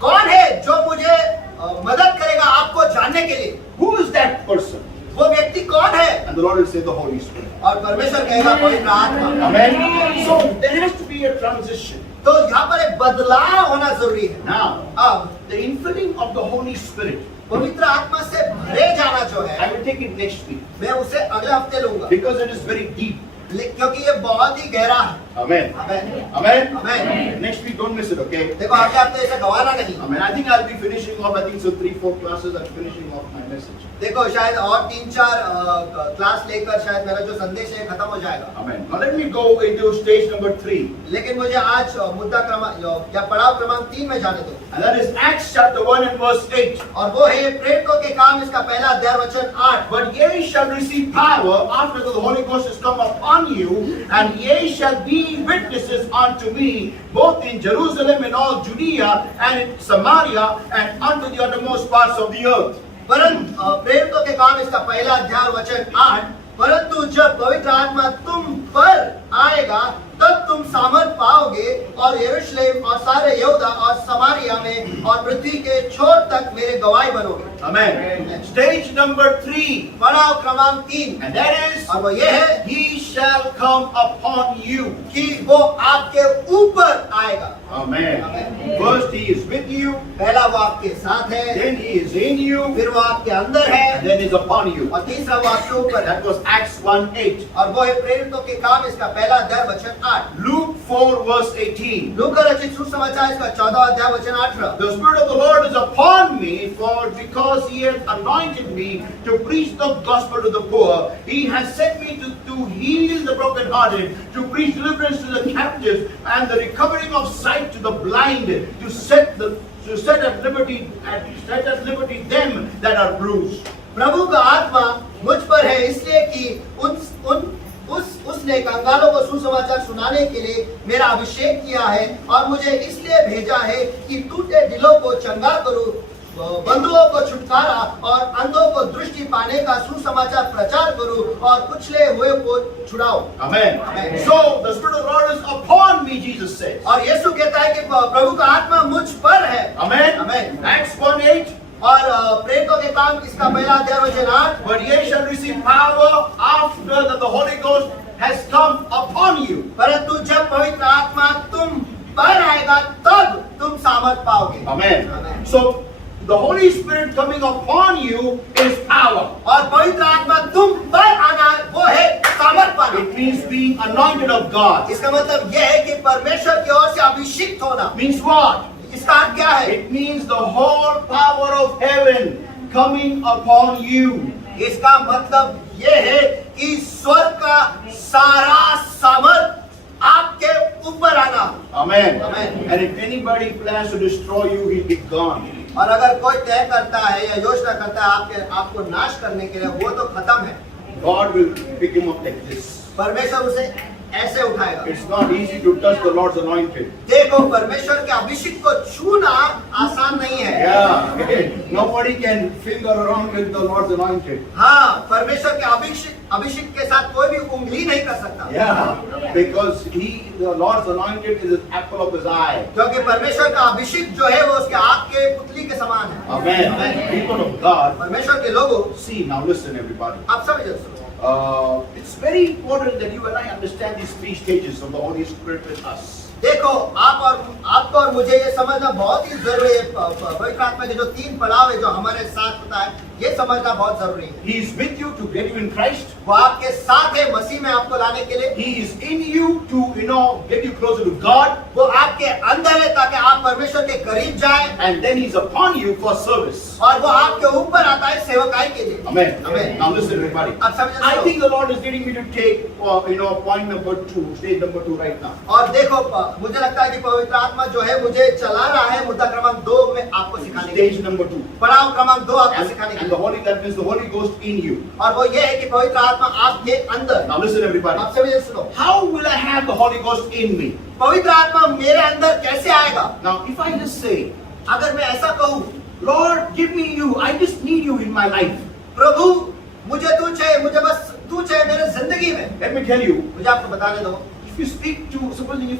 कौन है जो मुझे मदद करेगा आपको जानने के लिए? Who is that person? वो व्यक्ति कौन है? And the Lord will say the Holy Spirit. और परमेश्वर कहेगा पवित्र आत्मा। Amen. So there has to be a transition. तो यहाँ पर एक बदलाव होना जरूरी है। Now, अब the infilling of the Holy Spirit, पवित्र आत्मा से भरे जाना जो है, I will take it next week मैं उसे अगले हफ्ते लूंगा, because it is very deep. क्योंकि ये बहुत ही गहरा है। Amen. Amen. Amen. Amen. Next week, don't miss it, okay? देखो अगले हफ्ते इसे गवाना नहीं। Amen. I think I'll be finishing off. I think so 3-4 classes. I'm finishing off my message. देखो शायद और 3-4 क्लास लेकर शायद मेरा जो संदेश है खत्म हो जाएगा। Amen. Now let me go into stage number 3, लेकिन मुझे आज मुद्दा क्रमांक या पड़ाव क्रमांक 3 में जाने दो, and that is Acts chapter 1 and verse 8. और वो है प्रेरितों के काम, इसका पहला अध्याय वचन 8। But ye shall receive power after the Holy Ghost has come upon you, and ye shall be witnesses unto me, both in Jerusalem and all Judea and in Samaria and unto the uttermost parts of the earth. परंतु प्रेरितों के काम, इसका पहला अध्याय वचन 8, परंतु जब पवित्र आत्मा तुम पर आएगा तब तुम सामर्थ पाओगे, और यरूशलेम और सारे यहूदा और समारिया में और पृथ्वी के छोर तक मेरे गवाही बनोगे। Amen. Stage number 3, पड़ाव क्रमांक 3, and that is, और वो ये है He shall come upon you. कि वो आपके ऊपर आएगा। Amen. Amen. First, He is with you, पहला वो आपके साथ है, then He is in you, फिर वो आपके अंदर है, and then He is upon you. और तीसरा वो आपके ऊपर है। That was Acts 1:8. और वो है प्रेरितों के काम, इसका पहला अध्याय वचन 8। Luke 4 verse 18. लूका रचित सुसमाचार, इसका 14वां अध्याय वचन 18। The Spirit of the Lord is upon me, for because He has anointed me to preach the gospel to the poor. He has sent me to heal the brokenhearted, to preach deliverance to the captives, and the recovering of sight to the blind, to set at liberty them that are bruised. प्रभु का आत्मा मुझ पर है, इसलिए कि उसने कंगालों को सुसमाचार सुनाने के लिए मेरा अभिषेक किया है, और मुझे इसलिए भेजा है कि टूटे दिलों को चंगा करूं, बंधुओं को छुटकारा और अंधों को दृष्टि पाने का सुसमाचार प्रचार करूं, और कुचले हुए को छुड़ाओ। Amen. Amen. So the Spirit of the Lord is upon me, Jesus says. और यीशु कहता है कि प्रभु का आत्मा मुझ पर है। Amen. Amen. Acts 1:8. और प्रेरितों के काम इसका पहला अध्याय वचन 8। But ye shall receive power after that the Holy Ghost has come upon you. परंतु जब पवित्र आत्मा तुम पर आएगा तब तुम सामर्थ पाओगे। Amen. Amen. So the Holy Spirit coming upon you is power. और पवित्र आत्मा तुम पर आना वो है सामर्थ पाना। It means being anointed of God. इसका मतलब यह है कि परमेश्वर की ओर से अभिषिक्त होना। Means what? इसका अर्थ क्या है? It means the whole power of heaven coming upon you. इसका मतलब यह है कि स्वर्ग का सारा सामर्थ आपके ऊपर आना। Amen. Amen. And if anybody plans to destroy you, he'll be gone. और अगर कोई तय करता है या योजना करता है आपको नाश करने के लिए, वो तो खत्म है। God will pick him up like this. परमेश्वर उसे ऐसे उठाएगा। It's not easy to touch the Lord's anointed. देखो, परमेश्वर के अभिषेक को छूना आसान नहीं है। Yeah. Nobody can finger around with the Lord's anointed. हाँ, परमेश्वर के अभिषेक के साथ कोई भी उंगली नहीं कर सकता। Yeah. Because the Lord's anointed is the apple of his eye. क्योंकि परमेश्वर का अभिषेक जो है वो उसके आँख के पुतली के समान है। Amen. People of God, परमेश्वर के लोगों, see now, listen everybody. आप समझ सुनो। It's very important that you and I understand these three stages of the Holy Spirit with us. देखो, आपको और मुझे ये समझना बहुत ही जरूरी है। पवित्र आत्मा के जो 3 पड़ाव है जो हमारे साथ होता है, ये समझना बहुत जरूरी है। He is with you to get you in Christ. वो आपके साथ है मसीह में आपको लाने के लिए। He is in you to, get you closer to God. वो आपके अंदर है ताकि आप परमेश्वर के करीब जाएं। And then He's upon you for service. और वो आपके ऊपर आता है सेवकाई के लिए। Amen. Amen. Now listen, everybody. अब समझ I think the Lord is leading me to take, point number 2, stage number 2 right now. और देखो, मुझे लगता है कि पवित्र आत्मा जो है मुझे चला रहा है मुद्दा क्रमांक 2 में आपको सिखाने के लिए। Stage number 2. पड़ाव क्रमांक 2 आपको सिखाने के And लिए। that means the Holy Ghost in you. और वो ये है कि पवित्र आत्मा आपके अंदर। Now listen, everybody. आप सभी सुनो। How will I have the Holy Ghost in me? पवित्र आत्मा मेरे अंदर कैसे आएगा? Now, if I just say, अगर मैं ऐसा कहूँ, Lord, give me you. I just need you in my life. प्रभु मुझे तू चाहिए, मुझे बस तू चाहिए मेरे जिंदगी में। Let me tell you. मुझे आपको बताने दो। If you speak to, supposing he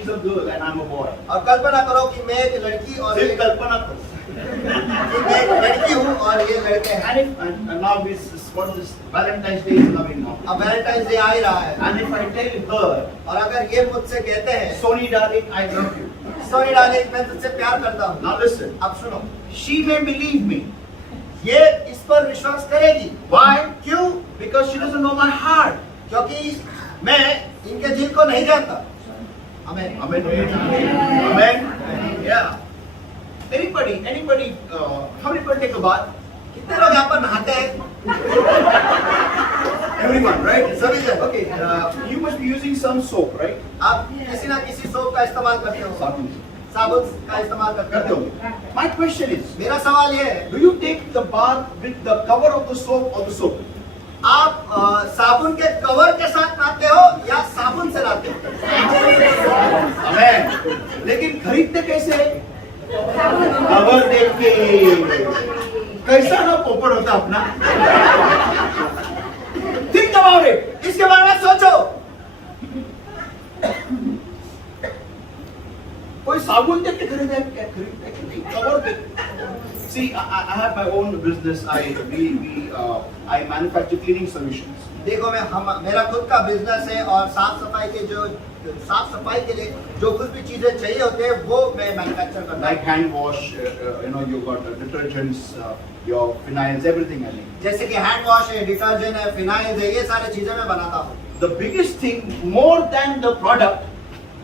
is a girl and I'm a boy. और कल्पना करो कि मैं एक लड़की और सिर्फ कल्पना करो. कि मैं एक लड़की हूँ और ये लड़के हैं। And now what is Valentine's Day is coming now. अब वैलेंटाइंस डे आ ही रहा है। And if I tell her, और अगर ये मुझसे कहते हैं, Sony darling, I love you. Soni darling मैं तुझसे प्यार करता हूँ। Now listen. अब सुनो, She may believe me. ये इस पर विश्वास करेगी। Why? क्यों? Because she doesn't know my heart. क्योंकि मैं इनके दिल को नहीं जानता। आमेन। Amen. Amen. Yeah. Anybody, how many people take a bath? कितने लोग यहाँ पर नहाते हैं? Everyone, right? सभी जन। Okay, you must be using some soap, right? आप किसी ना किसी सोप का इस्तेमाल करते हो, Sabun. साबुन का इस्तेमाल करते करते हो। होंगे. My question is, मेरा सवाल ये है, do you take the bath with the cover of the soap or the soap? आप साबुन के कवर के साथ नहाते हो या साबुन से नहाते हो? Amen. लेकिन खरीदते कैसे? कवर देख के कैसा ना पोपड़ होता अपना. Think about it. इसके बारे में सोचो। कोई साबुन देख के खरीदता है कि नहीं? कवर देख. See, I have my own business. I manufacture cleaning solutions. देखो, मेरा खुद का बिजनेस है और साफ सफाई के लिए जो कुछ भी चीजें चाहिए होते हैं वो मैं मैन्युफैक्चर करता हूँ। Like hand wash, you got detergents, your phenyls, everything I mean. जैसे कि हैंड वॉश है, डिटर्जेंट है, फिनाइल है, ये सारी चीजें मैं बनाता हूँ। The biggest thing, more than the product,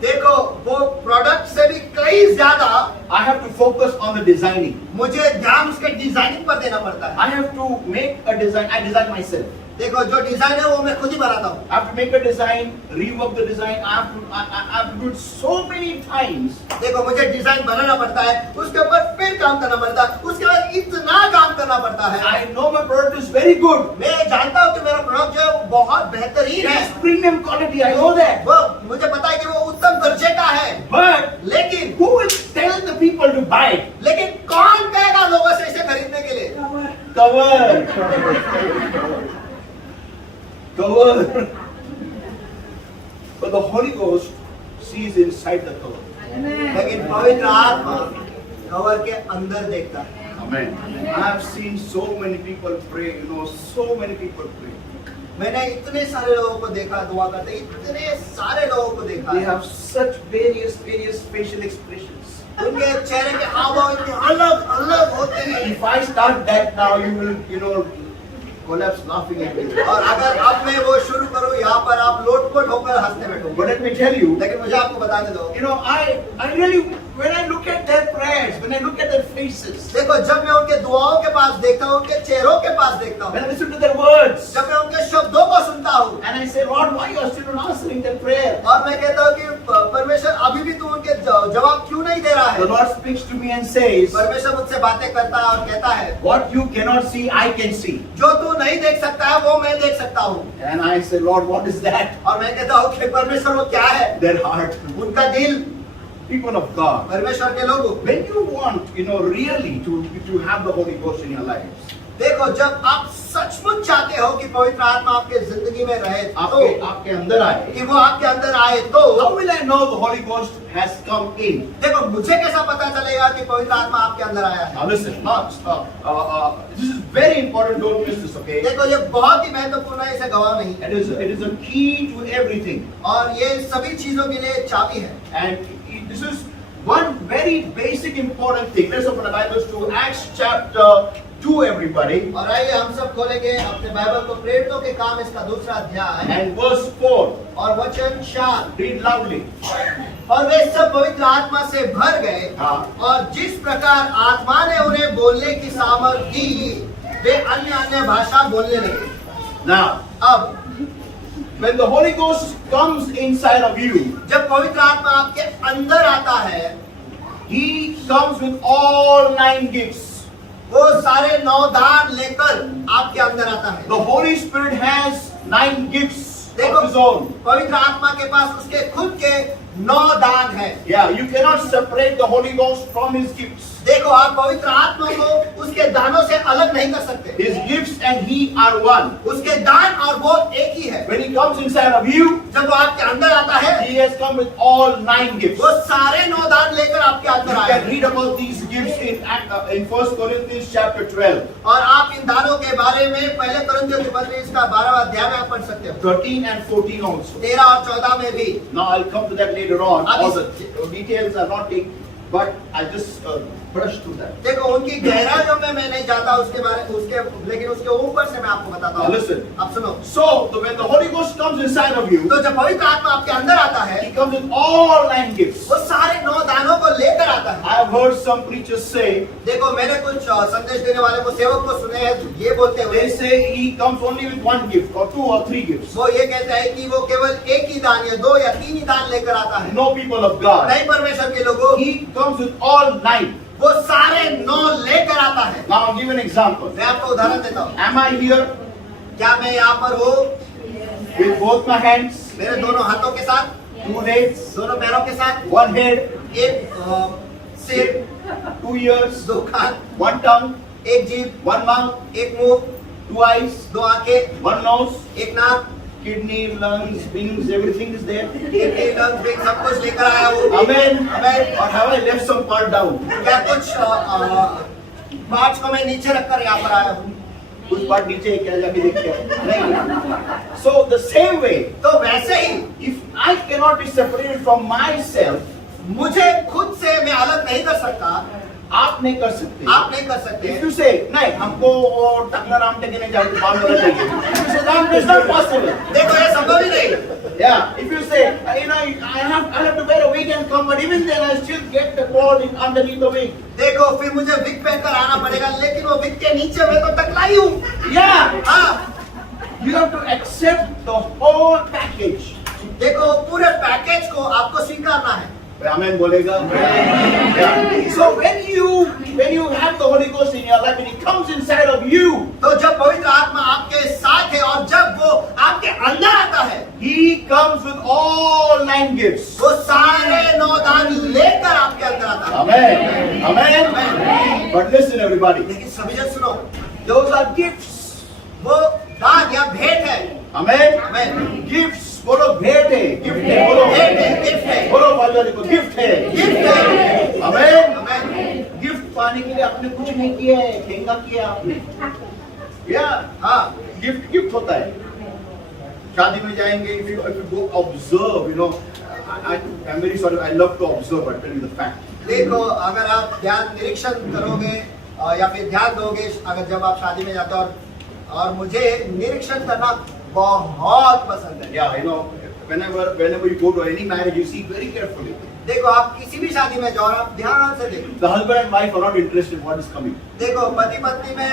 देखो, वो प्रोडक्ट से भी कई ज्यादा I have to focus on the designing. मुझे ध्यान उसके डिजाइनिंग पर देना पड़ता है। I have to make a design. I design myself. देखो, जो डिजाइन है वो मैं खुद ही बनाता हूँ। I have to make a design, rework the design. I have to do it so many times. देखो, मुझे डिजाइन बनाना पड़ता है, उसके ऊपर फिर काम करना पड़ता है, उसके बाद इतना काम करना पड़ता है। I know my product is very good. मैं जानता हूँ कि मेरा प्रोडक्ट जो है वो बहुत बेहतरीन है। It's premium quality. I know that. वो मुझे पता है कि वो उत्तम दर्जे का है। But लेकिन who will tell the people to buy it? लेकिन कौन कहेगा लोगों से इसे खरीदने के लिए? Cover. Cover. But the Holy Ghost sees inside the cover. लेकिन पवित्र आत्मा कवर के अंदर देखता है। Amen. I have seen so many people pray, so many people pray. मैंने इतने सारे लोगों को देखा दुआ करते, इतने सारे लोगों को देखा। They have such various facial expressions. उनके चेहरे के हाव भाव इतने अलग अलग होते हैं। If I start that now, you will, collapse laughing at me. और अगर अब मैं वो शुरू करूं, यहाँ पर आप लोटपोट होकर हंसते बैठोगे। But let me tell you, लेकिन मुझे आपको बताने दो। I really, when I look at their prayers, when I look at their faces, देखो जब मैं उनके दुआओं के पास देखता हूँ, उनके चेहरों के पास देखता when हूँ, I listen to their words, जब मैं उनके शब्दों को सुनता हूँ, and I say, Lord, why you are still not answering their prayer? और मैं कहता हूँ कि परमेश्वर अभी भी तू उनके जवाब क्यों नहीं दे रहा The है? Lord speaks to me and says, परमेश्वर मुझसे बातें करता है और कहता है, what you cannot see, I can see. जो तू नहीं देख सकता है वो मैं देख सकता हूँ। And I say, Lord, what is that? और मैं कहता हूँ कि परमेश्वर वो क्या है? Their heart. उनका दिल। People of God, परमेश्वर के लोगों, when you want, really to have the Holy Ghost in your lives, देखो जब आप सचमुच चाहते हो कि पवित्र आत्मा आपके जिंदगी में रहे, आपके अंदर आए, कि वो आपके अंदर आए, तो how will I know the Holy Ghost has come in? देखो मुझे कैसा पता चलेगा कि पवित्र आत्मा आपके अंदर आया है? Now listen, this is very important. Don't miss this, okay? देखो ये बहुत ही महत्वपूर्ण है, इसे गवाओ नहीं। It is a key to everything, और ये सभी चीजों के लिए चाबी है। and this is one very basic important thing. Let's open the Bibles to Acts chapter 2, everybody, और आइए हम सब खोलेंगे अपने बाइबल को, प्रेरितों के काम इसका दूसरा अध्याय and verse 4. और वचन 4। Read loudly. और वे सब पवित्र आत्मा से भर गए, हाँ। और जिस प्रकार आत्मा ने उन्हें बोलने की सामर्थ दी, वे अन्य अन्य भाषा बोलने लगे। Now, अब when the Holy Ghost comes inside of you, जब पवित्र आत्मा आपके अंदर आता है, He comes with all 9 gifts. वो सारे 9 दान लेकर आपके अंदर आता है। The Holy Spirit has 9 gifts देखो of His own. पवित्र आत्मा के पास उसके खुद के 9 दान है। Yeah, you cannot separate the Holy Ghost from His gifts. देखो आप पवित्र आत्मा को उसके दानों से अलग नहीं कर सकते। His gifts and He are one. उसके दान और वो एक ही है। When He comes inside of you, जब वो आपके अंदर आता है, He has come with all 9 gifts. वो सारे 9 दान लेकर आपके अंदर You आया can read about these gifts in 1 Corinthians chapter 12, और आप इन दानों के बारे में पहले कोरिन्थियों की पत्री इसका 12वां अध्याय में आप पढ़ सकते हो। 13 and 14 also. 13 और 14 में भी। Now I'll come to that later on. Abhi- All the details are not taken, but I just brush through that. देखो उनकी गहराइयों में मैं नहीं जाता लेकिन उसके ऊपर से मैं आपको बताता Now हूँ। listen. अब सुनो, So when the Holy Ghost comes inside of you, तो जब पवित्र आत्मा आपके अंदर आता है, He comes with all 9 gifts. वो सारे 9 दानों को लेकर आता है। I have heard some preachers say, देखो मैंने कुछ संदेश देने वाले को सेवक को सुने हैं ये बोलते हुए, they say He comes only with 1 gift or 2 or 3 gifts. वो ये कहता है कि वो केवल एक ही दान या 2 या 3 ही दान लेकर आता है। No, people of God. नहीं परमेश्वर के लोगों, He comes with all 9. वो सारे 9 लेकर आता है। Now I'll give an example. मैं आपको उदाहरण देता हूँ। Am I here क्या मैं यहाँ पर हूँ with both my hands, मेरे दोनों हाथों के साथ, 2 legs, दोनों पैरों के साथ, 1 head, एक सिर, 2 ears, 2 कान, 1 tongue, एक जीभ, 1 mouth, एक मुंह, 2 eyes, 2 आंखें, 1 nose, एक नाक, kidney, lungs, wings, everything is there. Kidney, lungs, brain सब कुछ लेकर आया हूँ। Amen. Amen. Or have I left some part down? क्या कुछ पार्ट्स को मैं नीचे रखकर यहाँ पर आया हूँ? कुछ part नीचे है क्या जाके देखते हैं? नहीं. So the same way, तो वैसे ही if I cannot be separated from myself, मुझे खुद से मैं अलग नहीं कर सकता, आप नहीं कर सकते. आप नहीं कर सकते। If you say, नहीं हमको वो टकला राम टेके नहीं जाके बाल वाला चाहिए. If you say that is not possible. देखो ये संभव ही नहीं। Yeah. If you say, I have to wear a wig and come, but even then I still get the ball underneath the wig. देखो फिर मुझे विग पहनकर आना पड़ेगा, लेकिन वो विग के नीचे मैं तो टकला ही हूँ। Yeah. हाँ, You have to accept the whole package. देखो पूरे पैकेज को आपको स्वीकारना है। Amen बोलेगा. Yeah. So when you have the Holy Ghost in your life and He comes inside of you, तो जब पवित्र आत्मा आपके साथ है और जब वो आपके अंदर आता है, He comes with all 9 gifts. वो सारे 9 दान लेकर आपके अंदर आता है। Amen. Amen. But listen, everybody. लेकिन सभी जन सुनो, Those are gifts. वो दान या भेंट है। Amen. Amen. Gifts. बोलो भेंट है. गिफ्ट है. बोलो भेंट है, गिफ्ट है। बोलो बाजू वाले को गिफ्ट है. गिफ्ट है। Amen. Amen. गिफ्ट पाने के लिए आपने कुछ नहीं किया है, ठेंगा किया आपने। या हाँ गिफ्ट होता है। शादी में जाएंगे, if you go observe, you know, I'm very sorry, I love to observe, but tell you the fact. देखो, अगर आप ध्यान निरीक्षण करोगे या फिर ध्यान दोगे, अगर जब आप शादी में जाते हो, और मुझे निरीक्षण करना बहुत पसंद है। Yeah, you know, whenever you go to any marriage, you see very carefully. देखो, आप किसी भी शादी में जाओ, आप ध्यान से देखो। The husband and wife are not interested in what is coming. देखो, पति पत्नी में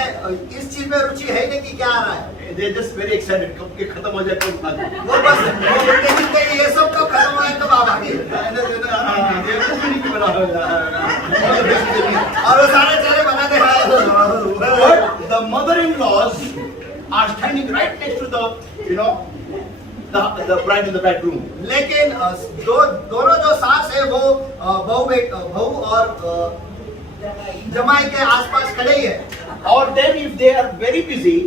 इस चीज में रुचि है नहीं कि क्या आ रहा है। They are just very excited. कब के खत्म हो जाए कब खा जाए। वो बस देखते हैं ये सब कब खत्म हो जाए कब आप आगे। और वो सारे चेहरे बनाते हैं। But the mother-in-laws are standing right next to the, you know, the bride in the bedroom. लेकिन दोनों जो सास है वो बहू और जमाई के आसपास खड़े ही है। Or then if they are very busy,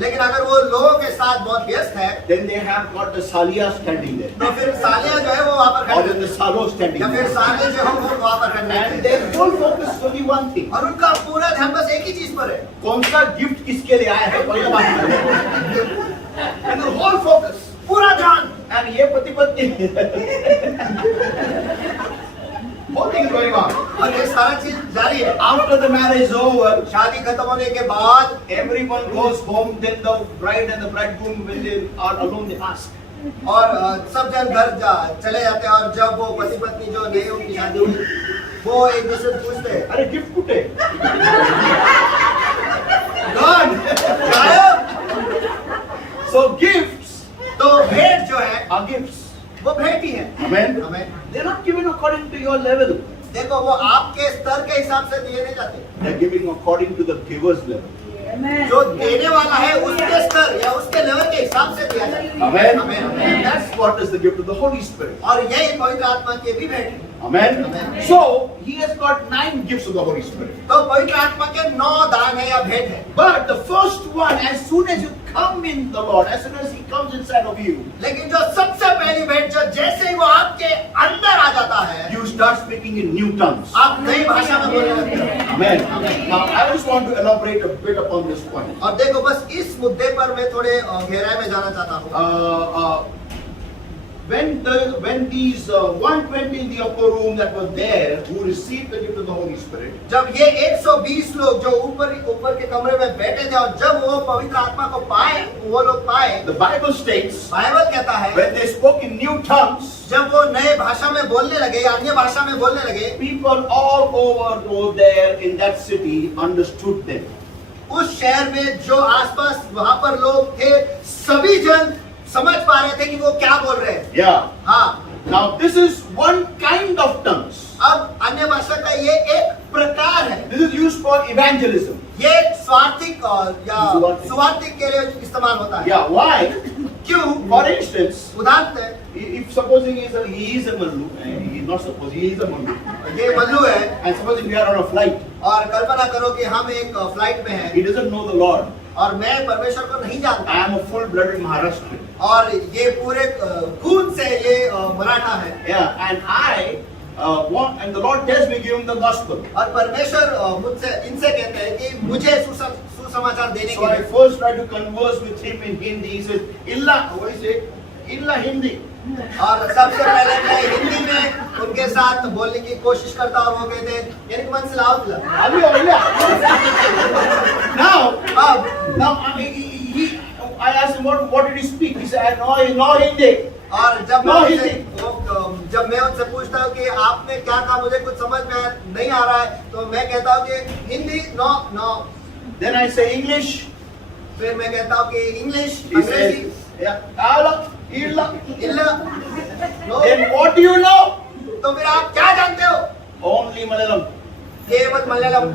लेकिन अगर वो लोगों के साथ बहुत व्यस्त है, then they have got the Saliya standing there. तो फिर सालियां जो है वो वहाँ पर Or खड़े then the salo standing या फिर there. साले जो है वो वहाँ पर खड़े And their full focus is only one thing. और उनका पूरा ध्यान बस एक ही चीज पर है। कौन सा गिफ्ट किसके लिए आया है पहले बात करें। And the whole focus. पूरा ध्यान। And ये पति पत्नी whole thing is going on. और ये सारा चीज जारी है। After the marriage is over, शादी खत्म होने के बाद everyone goes home. Then the bride and the bridegroom, when they are alone, they ask, और सब जन घर चले जाते हैं, और जब वो पति पत्नी जो नई उनकी शादी हुई, वो एक दूसरे से पूछते हैं, अरे गिफ्ट कुठे? गॉड गायब। So gifts तो भेंट जो है are gifts. वो भेंट ही है। Amen. हमें They're not given according to your level. देखो, वो आपके स्तर के हिसाब से दिए नहीं जाते। They're giving according to the giver's level. जो देने वाला है उसके स्तर या उसके लेवल के हिसाब से दिया जाता है। Amen. Amen. And that's what is the gift of the Holy Spirit. और यही पवित्र आत्मा की भी भेंट है। Amen. Amen. So he has got 9 gifts of the Holy Spirit. तो पवित्र आत्मा के 9 दान है या भेंट है। But the first one, as soon as you come in the Lord, as soon as he comes inside of you, लेकिन जो सबसे पहली भेंट जो जैसे ही वो आपके अंदर आ जाता है, you start speaking in new tongues. आप नई भाषा में बोलने लगते हैं। Amen. Now I just want to elaborate a bit upon this point. और देखो, बस इस मुद्दे पर मैं थोड़े गहराई में जाना चाहता हूँ। When these 120 in the upper room that were there, who received the gift of the Holy Spirit, जब ये 120 लोग जो ऊपर के कमरे में बैठे थे, और जब वो पवित्र आत्मा को पाए, वो लोग पाए, the Bible states, बाइबल कहता है, when they spoke in new tongues, जब वो नए भाषा में बोलने लगे, अन्य भाषा में बोलने लगे, people all over there in that city understood them. उस शहर में जो आसपास वहाँ पर लोग थे, सभी जन समझ पा रहे थे कि वो क्या बोल रहे हैं। Yeah. हाँ, Now this is one kind of tongues. अब अन्य भाषा का ये एक प्रकार है। This is used for evangelism. ये स्वार्थिक या सुवार्थिक। सुवार्थिक के लिए इस्तेमाल होता है। Yeah. Why? क्यों? For instance, उदाहरण है, if supposing he is a Mallu, he is not supposed, he is a Mallu, ये मल्लू है, and supposing we are on a flight, और कल्पना करो कि हम एक फ्लाइट में हैं, he doesn't know the Lord. और मैं परमेश्वर को नहीं जानता, I am a full-blooded Maharashtrian. और ये पूरे खून से ये मराठा है, Yeah, and I and the Lord tells me, give him the gospel. और परमेश्वर मुझसे इनसे कहते हैं कि मुझे सुसमाचार देने So के I लिए। first try to converse with him in Hindi. He says, "Illa," what is it? "Illa Hindi." और सबसे पहले मैं हिंदी में उनके साथ बोलने की कोशिश करता, और वो कहते हैं, यानी कि मन से लाओ दिला। Now, अब I asked him what did he speak? He said, "No Hindi." और जब No, मैं उनसे पूछता हूँ कि आपने क्या कहा, मुझे कुछ समझ में नहीं आ रहा है, तो मैं कहता हूँ कि Hindi no. Then I say English. फिर मैं कहता हूँ कि English, He Angrezi, says, "Yeah, Alla, illa." इल्ला, no. Then what do you know? तो फिर आप क्या जानते हो? Only Malayalam. केवल Malayalam.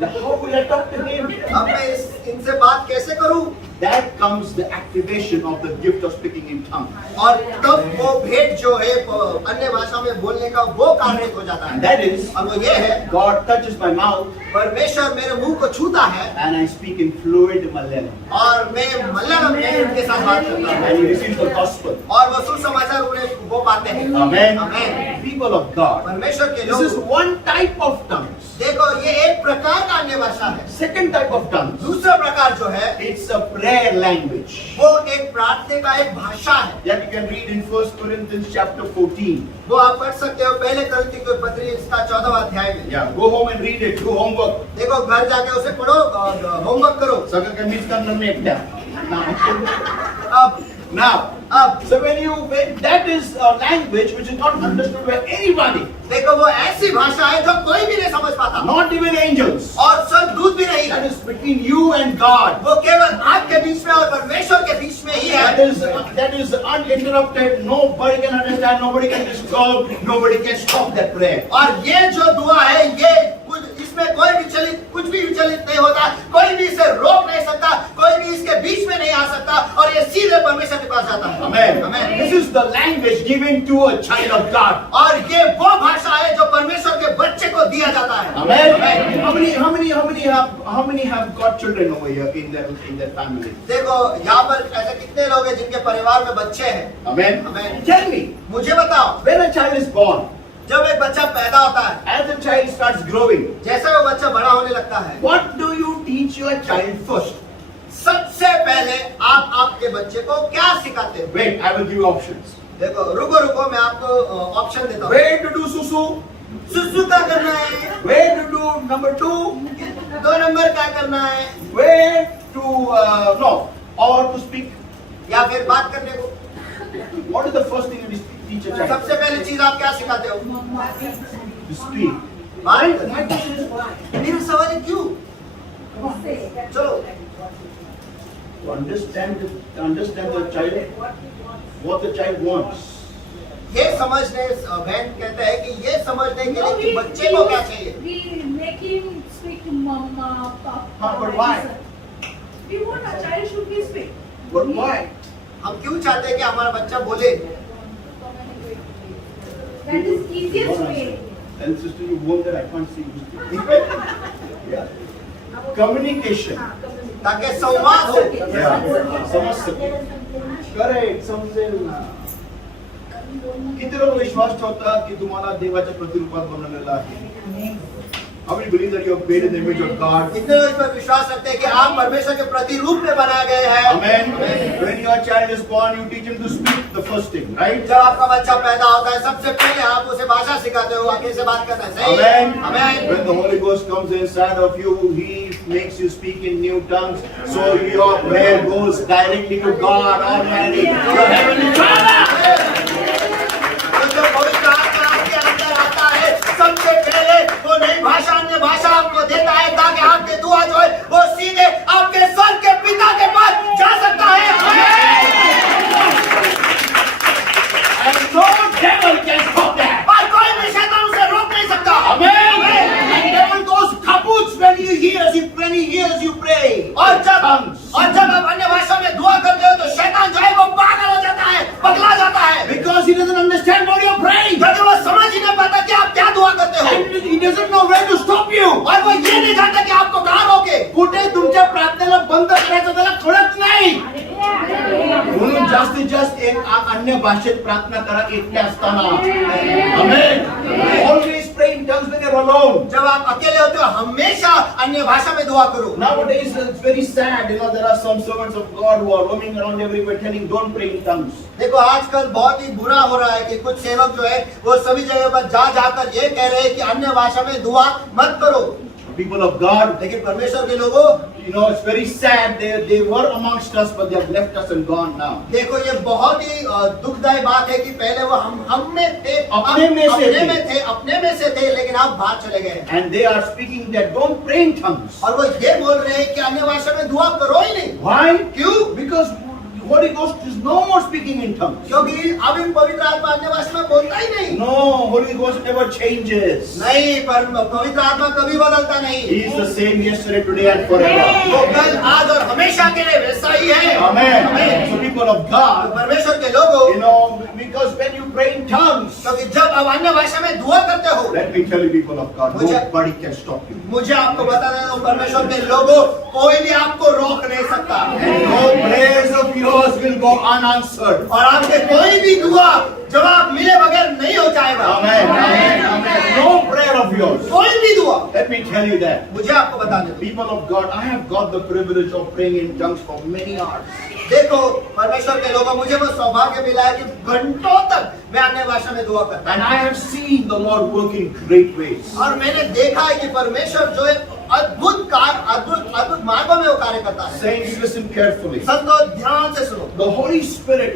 Now, how will I talk to him? अब मैं इनसे बात कैसे करूँ? That comes the activation of the gift of speaking in tongues. और तब वो भेंट जो है अन्य भाषा में बोलने का वो कार्य हो जाता है। And that is, और वो ये है, God touches my mouth परमेश्वर मेरे मुंह को छूता है, and I speak in fluid Malayalam. और मैं मलयालम में उनके साथ बात करता हूँ, And he receives the gospel. और वो सुसमाचार उन्हें वो पाते हैं। Amen. Amen. People of God. परमेश्वर के This is लोग, one type of tongues. देखो ये एक प्रकार का अन्य भाषा है। Second type of tongues, दूसरा प्रकार जो है it's a prayer language. वो एक प्रार्थना का एक भाषा है। That you can read in 1 Corinthians chapter 14. वो आप पढ़ सकते हो पहले कुरिन्थियों के पत्री इसका 14वां अध्याय में। Yeah, go home and read it. Do homework. देखो घर जाके उसे पढ़ो और होमवर्क करो। Saka ka miss kan naman ekta. अब Now, so when that is a language which is not understood by anybody, देखो वो ऐसी भाषा है जो कोई भी नहीं समझ पाता not even angels. और स्वर्गदूत भी नहीं। That is between you and God. वो केवल आपके बीच में और परमेश्वर के बीच में ही है। That is uninterrupted. Nobody can understand. Nobody can disturb. Nobody can stop that prayer. और ये जो दुआ है ये इसमें कोई विचलित कुछ भी विचलित नहीं होता, कोई भी इसे रोक नहीं सकता, कोई भी इसके बीच में नहीं आ सकता और ये सीधे परमेश्वर के पास जाता है। Amen. Amen. This is the language given to a child of God. और ये वो भाषा है जो परमेश्वर के बच्चे को दिया जाता है। Amen. How many have got children over here in their family? देखो यहाँ पर ऐसे कितने लोग हैं जिनके परिवार में बच्चे हैं? Amen. Amen. Tell me, मुझे बताओ, when a child is born, जब एक बच्चा पैदा होता है, as the child starts growing, जैसे वो बच्चा बड़ा होने लगता है, what do you teach your child first? सबसे पहले आप आपके बच्चे को क्या सिखाते हो? Wait, I will give you options. देखो रुको मैं आपको ऑप्शन देता हूँ। Where to do susu? सुसु क्या करना है? Where to do number 2? 2 number क्या करना है? Where to no, or to speak? या फिर बात करने को? What is the first thing you teach a child? सबसे पहले चीज आप क्या सिखाते हो? To speak. बात My question is why? मेरा सवाल है क्यों? चलो To understand the child, what the child wants. ये समझने बहन कहते हैं कि ये समझने के लिए कि बच्चे को क्या चाहिए। We make him speak to mama, papa. But why? We want our child should be speak. But why? हम क्यों चाहते हैं कि हमारा बच्चा बोले? That is easiest way. And sister, you won't that I can't see you. Yeah. Communication. ताकि संवाद हो। Yeah. समझ सके. Correct. समजेल. किती लोक विश्वास ठेवता की तुम्हाला देवाच्या प्रतिरूपात बनवलेला आहे? How many believe that you are made in the image of God? कितने लोग इस पर विश्वास रखते हैं कि आप परमेश्वर के प्रतिरूप में बनाए गए हैं? Amen. When your child is born, you teach him to speak the first thing, right? जब आपका बच्चा पैदा होता है सबसे पहले आप उसे भाषा सिखाते हो, आगे से बात करना है, सही? Amen. Amen. When the Holy Ghost comes inside of you, He makes you speak in new tongues. So your prayer goes directly to God Almighty, your Heavenly Father. तो जब पवित्र आत्मा आपके अंदर आता है, सबसे पहले वो नई भाषा अन्य भाषा आपको देता है ताकि आपके दुआ जो है वो सीधे आपके स्वर्ग के पिता के पास जा सकता है। And no devil can stop that. और कोई भी शैतान उसे रोक नहीं सकता। Amen. And devil goes kaput when he hears you pray. और जब आप अन्य भाषा में दुआ करते हो तो शैतान जो है वो पागल हो जाता है, पगला जाता है। Because he doesn't understand what you're praying. क्योंकि वो समझ ही नहीं पाता कि आप क्या दुआ करते हो। And he doesn't know where to stop you. और वो ये नहीं जानता कि आपको कहाँ रोके। कुठे तुमच्या प्रार्थनेला बंद करायचं त्याला कळत नाही. म्हणून जास्तीत जास्त एक अन्य भाषेत प्रार्थना करा एकटे असताना. Amen. Always pray in tongues when you're alone. जब आप अकेले होते हो हमेशा अन्य भाषा में दुआ करो। Nowadays it's very sad, there are some servants of God who are roaming around everywhere telling don't pray in tongues. देखो आजकल बहुत ही बुरा हो रहा है कि कुछ सेवक जो है वो सभी जगह पर जाकर ये कह रहे हैं कि अन्य भाषा में दुआ मत करो। People of God, लेकिन परमेश्वर के लोगों, it's very sad. They were amongst us, but they have left us and gone now. देखो ये बहुत ही दुखदायी बात है कि पहले वो हम में थे, अपने में से थे, लेकिन अब बाहर चले गए। And they are speaking that don't pray in tongues. और वो ये बोल रहे हैं कि अन्य भाषा में दुआ करो ही नहीं। Why? क्यों? Because Holy Ghost is no more speaking in tongues. क्योंकि अब इन पवित्र आत्मा अन्य भाषा में बोलता ही नहीं। No, Holy Ghost never changes. नहीं, पर पवित्र आत्मा कभी बदलता नहीं। He is the same yesterday, today and forever. वो कल, आज और हमेशा के लिए वैसा ही है। Amen. So people of God, परमेश्वर के लोगों, because when you pray in tongues, क्योंकि जब आप अन्य भाषा में दुआ करते हो, let me tell you people of God, nobody can stop you. मुझे आपको बता देना, परमेश्वर के लोगों, कोई भी आपको रोक नहीं सकता। And no prayers of yours prayers will go unanswered. और आपके कोई भी दुआ जवाब मिले बगैर नहीं हो जाएगा। Amen. Amen. Amen. No prayer of yours. कोई भी दुआ, Let me tell you that. मुझे आपको बता दो, People of God, I have got the privilege of praying in tongues for many hours. देखो परमेश्वर के लोगों, मुझे वो सौभाग्य मिला है कि घंटों तक मैं अन्य भाषा में दुआ करता And I have seen the Lord work in great ways. हूं। और मैंने देखा है कि परमेश्वर जो है अद्भुत मार्गों में वो कार्य करता है। Saints, listen carefully. संतो ध्यान से सुनो, The Holy Spirit,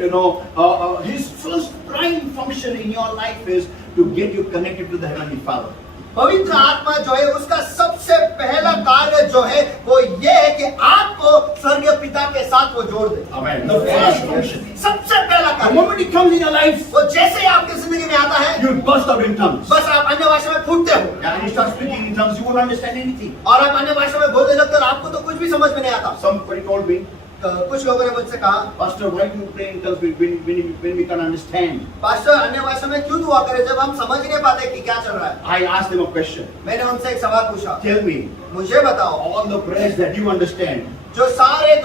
His first prime function in your life is to get you connected to the Heavenly Father. पवित्र आत्मा जो है उसका सबसे पहला कार्य जो है वो ये है कि आपको स्वर्गीय पिता के साथ वो जोड़ दे। Amen. The first function. सबसे पहला The कार्य, moment it comes in your life, वो जैसे ही आपकी जिंदगी में आता है, you burst out in tongues. बस आप अन्य भाषा में फूटते हो And when you start speaking in tongues, you won't understand anything. और आप अन्य भाषा में बोलने लगते हो और आपको तो कुछ भी समझ में नहीं आता। Somebody told me, कुछ लोगों ने मुझसे कहा, Pastor, why do you pray in tongues when we can't understand? Pastor अन्य भाषा में क्यों दुआ करे जब हम समझ ही नहीं पाते कि क्या चल रहा है। I asked them a question. मैंने उनसे एक सवाल पूछा, Tell me, मुझे बताओ all the prayers that you understand, जो सारे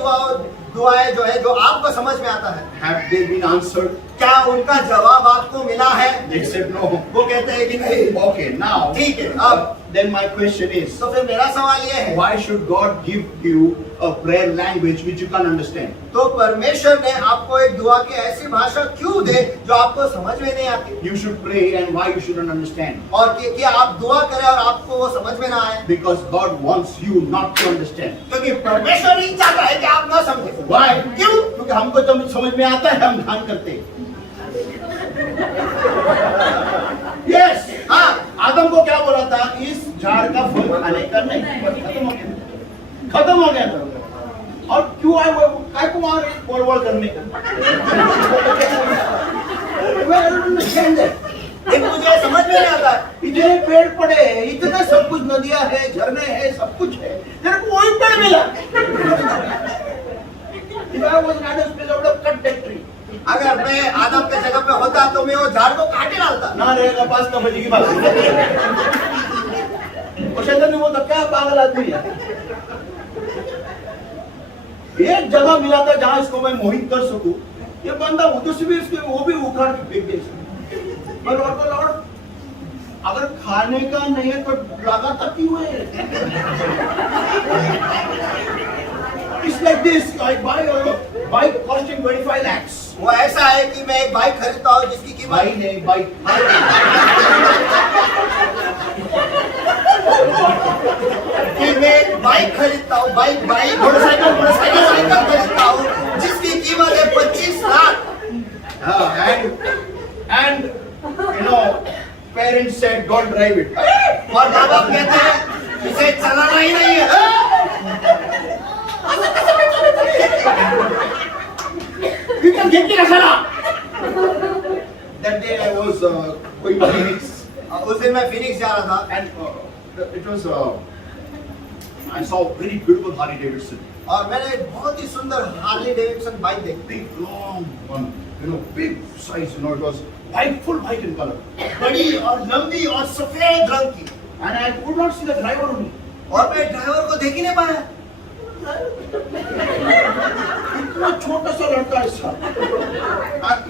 दुआएं जो है जो आपको समझ में आता है, have they been answered? क्या उनका जवाब आपको मिला है? They said no. वो कहते हैं कि नहीं। Okay, now, ठीक है, अब then my question is, तो फिर मेरा सवाल ये है, why should God give you a prayer language which you can't understand? तो परमेश्वर ने आपको एक दुआ की ऐसी भाषा क्यों दे जो आपको समझ में नहीं आती, You should pray and why you shouldn't understand? और कि आप दुआ करें और आपको वो समझ में ना आए, Because God wants you not to understand. क्योंकि परमेश्वर नहीं चाहता है कि आप ना समझे। Why? क्यों? क्योंकि हमको जब समझ में आता है हम ध्यान करते हैं। Yes, हाँ, आदम को क्या बोला था? इस झाड़ का फल खाने का नहीं, खत्म हो गया था। और क्यों आए वो काय को आ रहे बोल करने का? Well, I don't understand that. लेकिन मुझे समझ में नहीं आता है, इतने पेड़ पड़े हैं, इतना सब कुछ नदियां है, झरने हैं, सब कुछ है, तेरे को वही पेड़ मिला। If I was in Adam's place, I would have cut that tree. अगर मैं आदम के जगह पे होता तो मैं वो झाड़ को काटे डालता। ना रहेगा पास ना बजेगी बात। और शैतान ने बोलता क्या पागल आदमी है। एक जगह मिला था जहां इसको मैं मोहित कर सकूं, ये बंदा उधर से भी इसके वो भी उखाड़ के फेंक दे। पर लॉर्ड अगर खाने का नहीं है तो लगातार क्यों है? It's like this, I buy a bike costing 25 lakhs. वो ऐसा है कि मैं एक बाइक खरीदता हूँ जिसकी कीमत भाई नहीं बाइक कि मैं एक बाइक खरीदता हूँ, बाइक मोटरसाइकिल खरीदता हूँ जिसकी कीमत है 25 lakh. and parents said don't drive it. और माँ बाप कहते हैं इसे चलाना ही नहीं है। You can get me रखना। That day I was going to Phoenix उस दिन मैं फिनिक्स जा रहा था and it was I saw a very beautiful Harley Davidson. और मैंने एक बहुत ही सुंदर हार्ली डेविडसन बाइक देखी, Big long one, big size, it was white, full white in color. बड़ी और लंबी और सफेद रंग की, And I could not see the driver only. और मैं ड्राइवर को देख ही नहीं पाया। इतना छोटा सा लड़का ऐसा,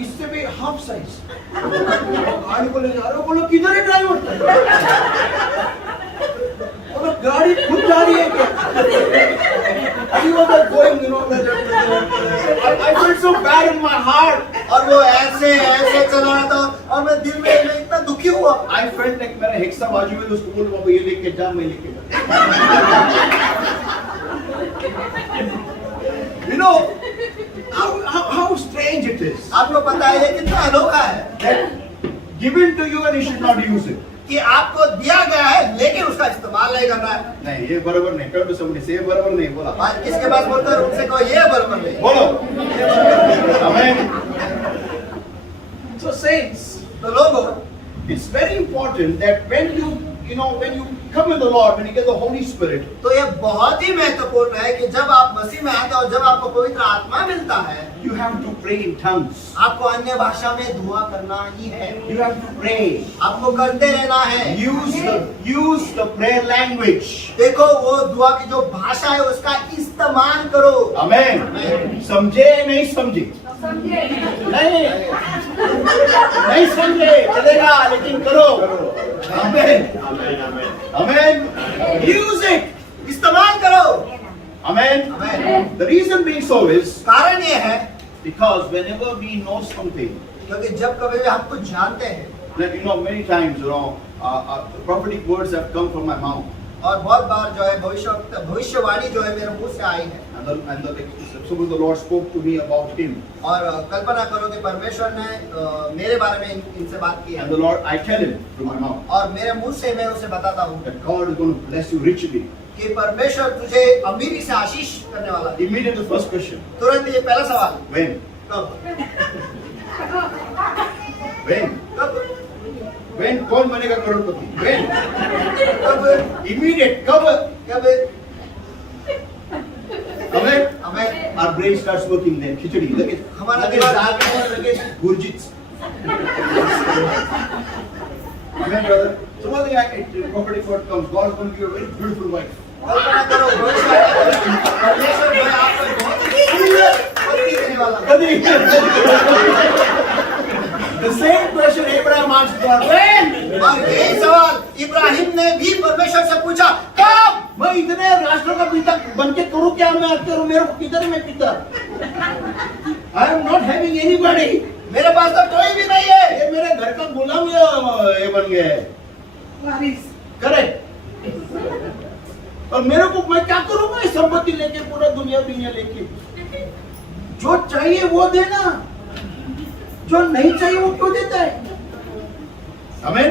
इससे भी हाफ साइज। गाड़ी को ले जा रहे हो, बोलो किधर है ड्राइवर? बोलो गाड़ी खुद जा रही है क्या? He was going, I felt so bad in my heart. और वो ऐसे चला रहा था और मैं दिल में इतना दुखी हुआ। I felt like मेरा हिस्सा बाजू में उसको बोल बाबा ये लेके जा, मैं लेके जा। How strange it is. आपको पता है ये कितना अनोखा है That given to you and you should not use it. कि आपको दिया गया है लेकिन उसका इस्तेमाल नहीं करना है। नहीं ये बराबर नहीं, कर समझे से ये बराबर नहीं बोला। आज किसके पास बोलते हैं उनसे कहो ये बराबर नहीं। बोलो। Amen. So saints, तो लोगों, it's very important that when you you know, when you come in the Lord, when you get the Holy Spirit, तो ये बहुत ही महत्वपूर्ण है कि जब आप मसीह में आते हैं और जब आपको पवित्र आत्मा मिलता है, you have to pray in tongues. आपको अन्य भाषा में दुआ करना ही है, You have to pray. आपको करते रहना है। Use the prayer language. देखो वो दुआ की जो भाषा है उसका इस्तेमाल करो। Amen. समझे नहीं समझे? समझे? नहीं समझे चलेगा, लेकिन करो। Amen. Amen. Use it. इस्तेमाल करो। Amen. Amen. The reason being so is कारण ये है because whenever we know something, क्योंकि जब कभी भी हम कुछ जानते हैं, like you know, many times, you know, prophetic words have come from my mouth. और बहुत बार जो है भविष्यवाणी जो है मेरे मुंह से आई है, And suppose the Lord spoke to me about him. और कल्पना करो कि परमेश्वर ने मेरे बारे में इनसे बात की है, And the Lord, I tell him through my mouth और मेरे मुंह से मैं उसे बताता हूँ that God is going to bless you richly. कि परमेश्वर तुझे अमीरी से आशीष करने वाला है। Immediately the first question, तुरंत ये पहला सवाल, when? कब? When? कब? When? कौन बनेगा करोड़पति? When? कब? Immediate. कब? कब? Amen. हमें Our brain starts working then. खिचड़ी लगे हमारा लगे दिमाग- जागरण लगे Gurjit. Amen, brother. Suppose a prophetic word comes, God is going to give you a very beautiful wife. कल्पना करो परमेश्वर जो है आपको बहुत ही सुंदर पत्नी देने वाला है। कभी The same question Abraham asked God. When? और यही सवाल इब्राहिम ने भी परमेश्वर से पूछा, कब? मैं इतने राष्ट्रों का पिता बन के करूं क्या? मैं करूं, मेरे को किधर में पिता? I am not having anybody. मेरे पास तो कोई भी नहीं है। ये मेरे घर का गुलाम ये बन गया है। वारिस। करेक्ट। और मेरे को मैं क्या करूंगा? संपत्ति लेके पूरा दुनिया लेके, जो चाहिए वो देना, जो नहीं चाहिए वो क्यों देता है? Amen.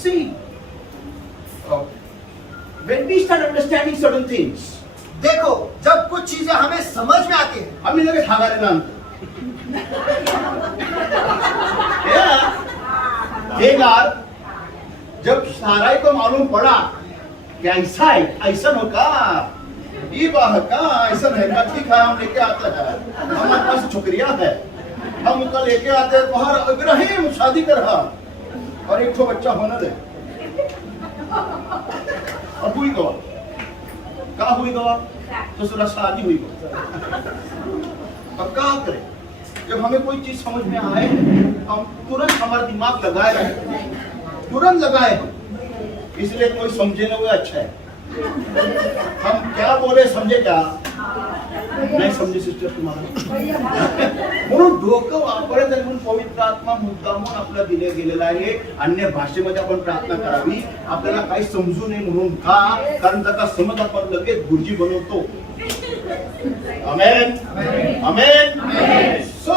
See, when we start understanding certain things, देखो जब कुछ चीजें हमें समझ में आती है, हम लगे सागारे नाम जब साराई को मालूम पड़ा कि ऐसा है, ऐसा होगा, ये बात का ऐसा है का, ठीक है हम लेके आते हैं, हमारे पास छोकरिया है, हम उनका लेके आते हैं बाहर, इब्राहिम शादी कर रहा और एक ठो बच्चा होने दे, और हुई गवा, क्या हुई गवा? तो सुना शादी हुई गवा। अब क्या करें? जब हमें कोई चीज समझ में आए, हम तुरंत हमारा दिमाग लगाए, तुरंत लगाए, इसलिए कोई समझे ना वो अच्छा है। हम क्या बोले समझे क्या? नहीं समझे सिस्टर तुम्हाला म्हणून डोकं वापरायचं म्हणून पवित्र आत्मा मुद्दामून आपल्या दिले गेलेला आहे। अन्य भाषेमध्ये आपण प्रार्थना करावी, आपल्याला काही समजू नये म्हणून का? कारण त्याचा समज आपण लगेच गुरुजी बनवतो। Amen. Amen. So,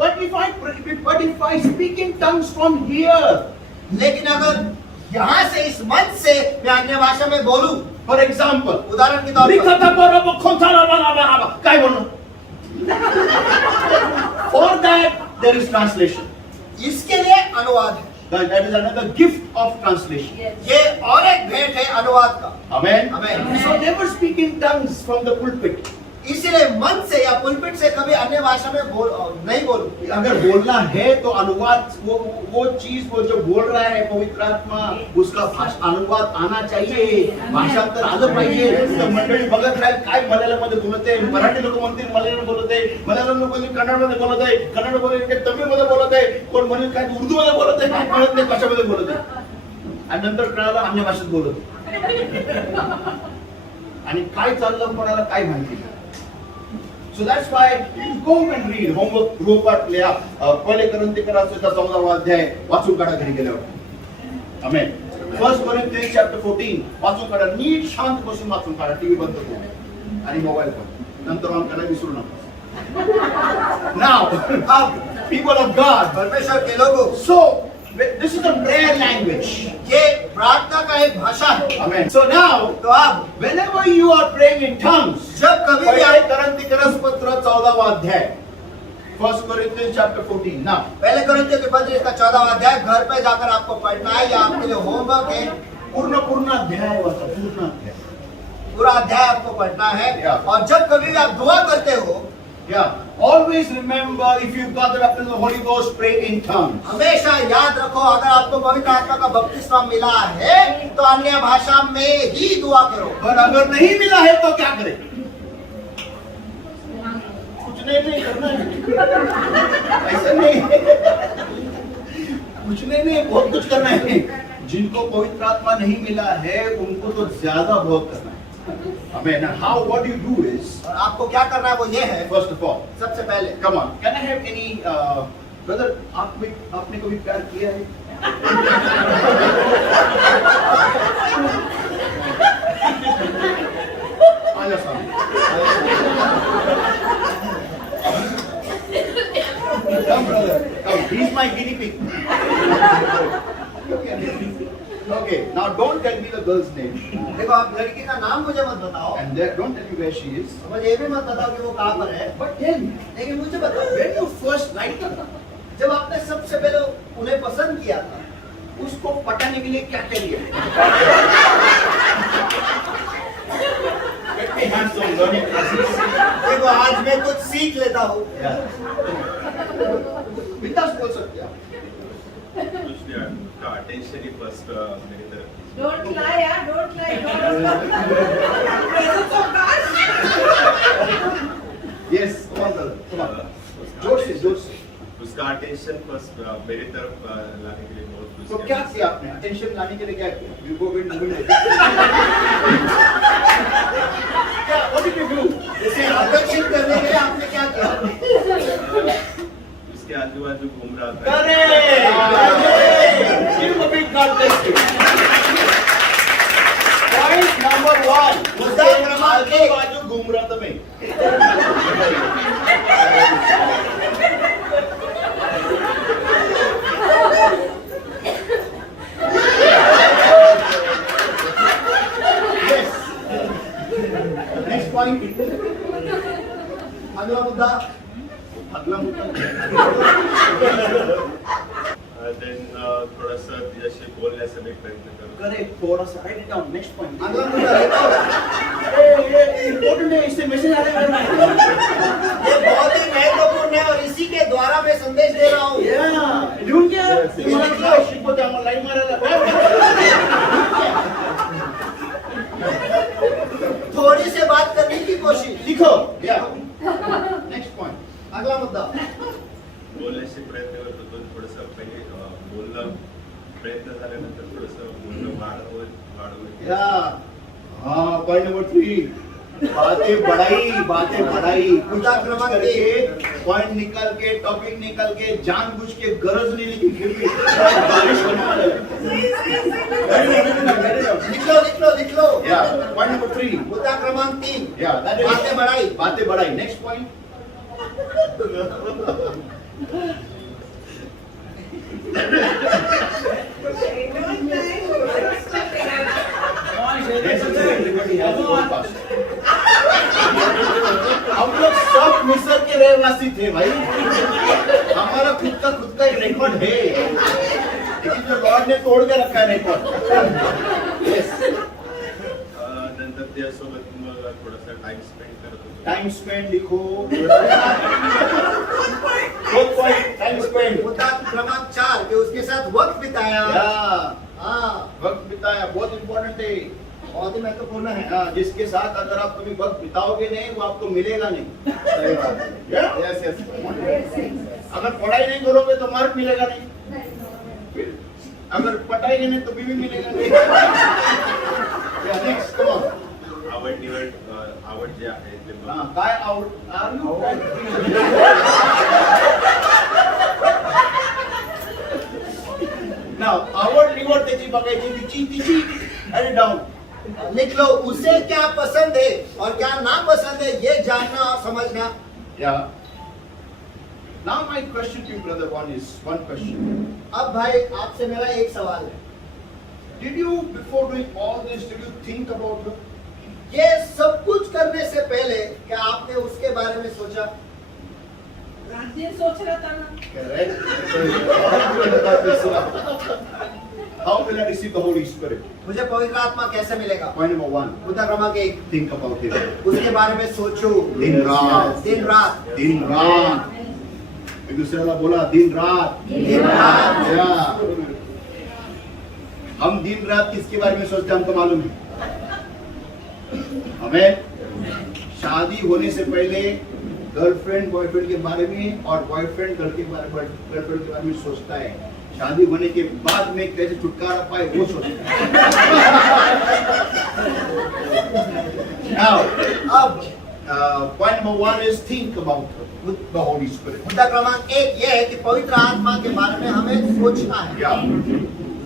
but if I speak in tongues from here, लेकिन अगर यहाँ से इस मंच से मैं अन्य भाषा में बोलूं, for example, उदाहरण के तौर पर, काय बोलू? For that there is translation. इसके लिए अनुवाद है। That is another gift of translation. ये और एक भेंट है अनुवाद का। Amen. Amen. So never speak in tongues from the pulpit. इसीलिए मन से या पुलपिट से कभी अन्य भाषा में नहीं बोलूं। अगर बोलना है तो अनुवाद, वो चीज वो जो बोल रहा है पवित्र आत्मा, उसका अनुवाद आना चाहिए, भाषांतर आलं पाहिजे। तर मंडळी बघत राहील काय मल्याळममध्ये बोलते, मराठी लोक म्हणतील मल्याळम बोलते, मल्याळम लोक म्हणतील कन्नडमध्ये बोलते, कन्नड बोलते तमिळमध्ये बोलते, कोण म्हणेल काय उर्दू मध्ये बोलते, काय कळत नाही कशामध्ये बोलते, आणि नंतर कळालं अन्य भाषेत बोलत, आणि काय चाललं कोणाला काय माहिती नाही। So that's why you go and read homework गृहपाठ लिहा, पहिले कोरिन्थियरांचा 14वा अध्याय वाचून काढा घरी गेल्यावर। आमेन। 1 Corinthians chapter 14 वाचून काढा, नीट शांत बसून वाचून काढा, टीव्ही बंद करून आणि मोबाईल पण, नंतर ऑन करायला विसरू नका। Now, people of God, परमेश्वर के लोगों, so this is a prayer language. ये प्रार्थना का एक भाषा है। Amen. So now, तो आप whenever you are praying in tongues, जब कभी भी पहिले आप कोरिन्थियरस पत्र 14वा अध्याय 1 Corinthians chapter 14. Now, पहले कोरिन्थियों के पत्र इसका 14वां अध्याय घर पे जाकर आपको पढ़ना है, या आपके लिए होमवर्क है। पूर्ण अध्याय वाचा, पूर्ण अध्याय. पूरा अध्याय आपको पढ़ना है। Yeah. और जब कभी भी आप दुआ करते हो, Yeah. Always remember, if you got the baptism of the Holy Ghost, pray in tongues. हमेशा याद रखो, अगर आपको पवित्र आत्मा का बपतिस्मा मिला है तो अन्य भाषा में ही दुआ करो। पर अगर नहीं मिला है तो क्या करें? कुछ नहीं करना है। ऐसा नहीं, कुछ नहीं, बहुत कुछ करना है। जिनको पवित्र आत्मा नहीं मिला है उनको तो ज्यादा बहुत करना है। Amen. And how, what you do is, और आपको क्या करना है वो ये है, first of all, सबसे पहले come on, can I have any brother, आपने कभी प्यार किया है? आजा सामने। Come brother, come. He's my guinea pig. Okay, now don't tell me the girl's name, देखो, आप लड़की का नाम मुझे मत बताओ, and don't tell me where she is. मुझे ये भी मत बताओ कि वो कहाँ पर है, But tell me, लेकिन मुझे बताओ, when you first liked her, जब आपने सबसे पहले उन्हें पसंद किया था, उसको पटाने के लिए क्या किया? Let me have some learning classes. देखो आज मैं कुछ सीख लेता हूँ। विकास बोल सकते हैं। उसने का अटेंशन ही फर्स्ट मेरी तरफ Don't lie, yeah, don't lie, presence of God. Yes, come on brother, come on. जोर से। उसका अटेंशन फर्स्ट मेरी तरफ लाने के लिए बहुत कुछ तो क्या किया आपने? अटेंशन लाने के लिए क्या किया? You go with movie. क्या? What did you do? इसे आकर्षित करने के लिए आपने क्या किया? उसके आजू बाजू घूम रहा था। Correct. Give a big God bless you. Point number 1. मुद्दा क्रमांक एक। बाजू घूम रहा था मैं। Yes. Next point. अगला मुद्दा, अगला मुद्दा। देन थोड़ा सा जैसे बोलने से भी प्रयत्न करो। करेक्ट, थोड़ा सा right it down. Next point. अगला मुद्दा लिखो। ये इम्पोर्टेंट है, इससे मैसेज आ रहा है। ये बहुत ही महत्वपूर्ण है और इसी के द्वारा मैं संदेश दे रहा हूँ। या लिहून घ्या। तुम्हाला काय शिकवते आम्हाला लाईन मारायला थोड़ी से बात करने की कोशिश। लिखो। या नेक्स्ट पॉइंट। अगला मुद्दा, बोलने से प्रयत्न करतो तो थोडंसं पहिले बोलणं प्रयत्न झाल्यानंतर थोडंसं बोलणं वाढवलं। या हाँ, पॉइंट नंबर 3, बातें बढ़ाई कुछ मुद्दा क्रमांक करके पॉइंट निकाल के, टॉपिक निकाल के, जानबूझ के, गरज नहीं, लेकिन फिर भी बारिश होने वाला है। लिख लो। या पॉइंट नंबर 3। मुद्दा क्रमांक 3, या बातें बढ़ाई। Next point. हम लोग सब मिस्र के रहवासी थे भाई। हमारा खुद का एक रिकॉर्ड है, लेकिन जो लॉर्ड ने तोड़ के रखा है रिकॉर्ड। नंतर त्यासोबत मग थोडासा टाइम स्पेंड करत होतो। टाइम स्पेंड लिखो। Time spend. मुद्दा क्रमांक 4, कि उसके साथ वक्त बिताया। हाँ, वक्त बिताया बहुत इंपॉर्टेंट है। बहुत ही महत्वपूर्ण है। हाँ, जिसके साथ अगर आप कभी वक्त बिताओगे नहीं वो आपको मिलेगा नहीं। सही बात है। Yes yes. अगर पढ़ाई नहीं करोगे तो मार्क मिलेगा नहीं, अगर पटाएंगे नहीं तो भी मिलेगा नहीं। Next come on. आवड जे आहे ते हाँ, काय आवड निवड त्याची बघायची, तिची अरे डाऊन। लिख लो, उसे क्या पसंद है और क्या नापसंद है ये जानना और समझना। Yeah. Now my question to you, brother, one question. अब भाई आपसे मेरा एक सवाल है, Did you, before doing all this, did you think about her? ये सब कुछ करने से पहले क्या आपने उसके बारे में सोचा? रात दिन सोच रहा था ना। Correct? How will I receive the Holy Spirit? मुझे पवित्र आत्मा कैसे मिलेगा? Point number 1. मुद्दा क्रमांक 1, Think about it. उसके बारे में सोचो। दिन रात। दिन रात। दिन रात। एक दूसरे वाला बोला दिन रात। दिन रात। या। हम दिन रात किसके बारे में सोचते हैं हमको मालूम है। हमें शादी होने से पहले गर्लफ्रेंड बॉयफ्रेंड के बारे में और बॉयफ्रेंड गर्लफ्रेंड के बारे में सोचता है। शादी होने के बाद में कैसे छुटकारा पाए वो सोचता है। Now, point number 1 is think about the Holy Spirit. मुद्दा क्रमांक 1 ये है कि पवित्र आत्मा के बारे में हमें सोचना है। Yeah.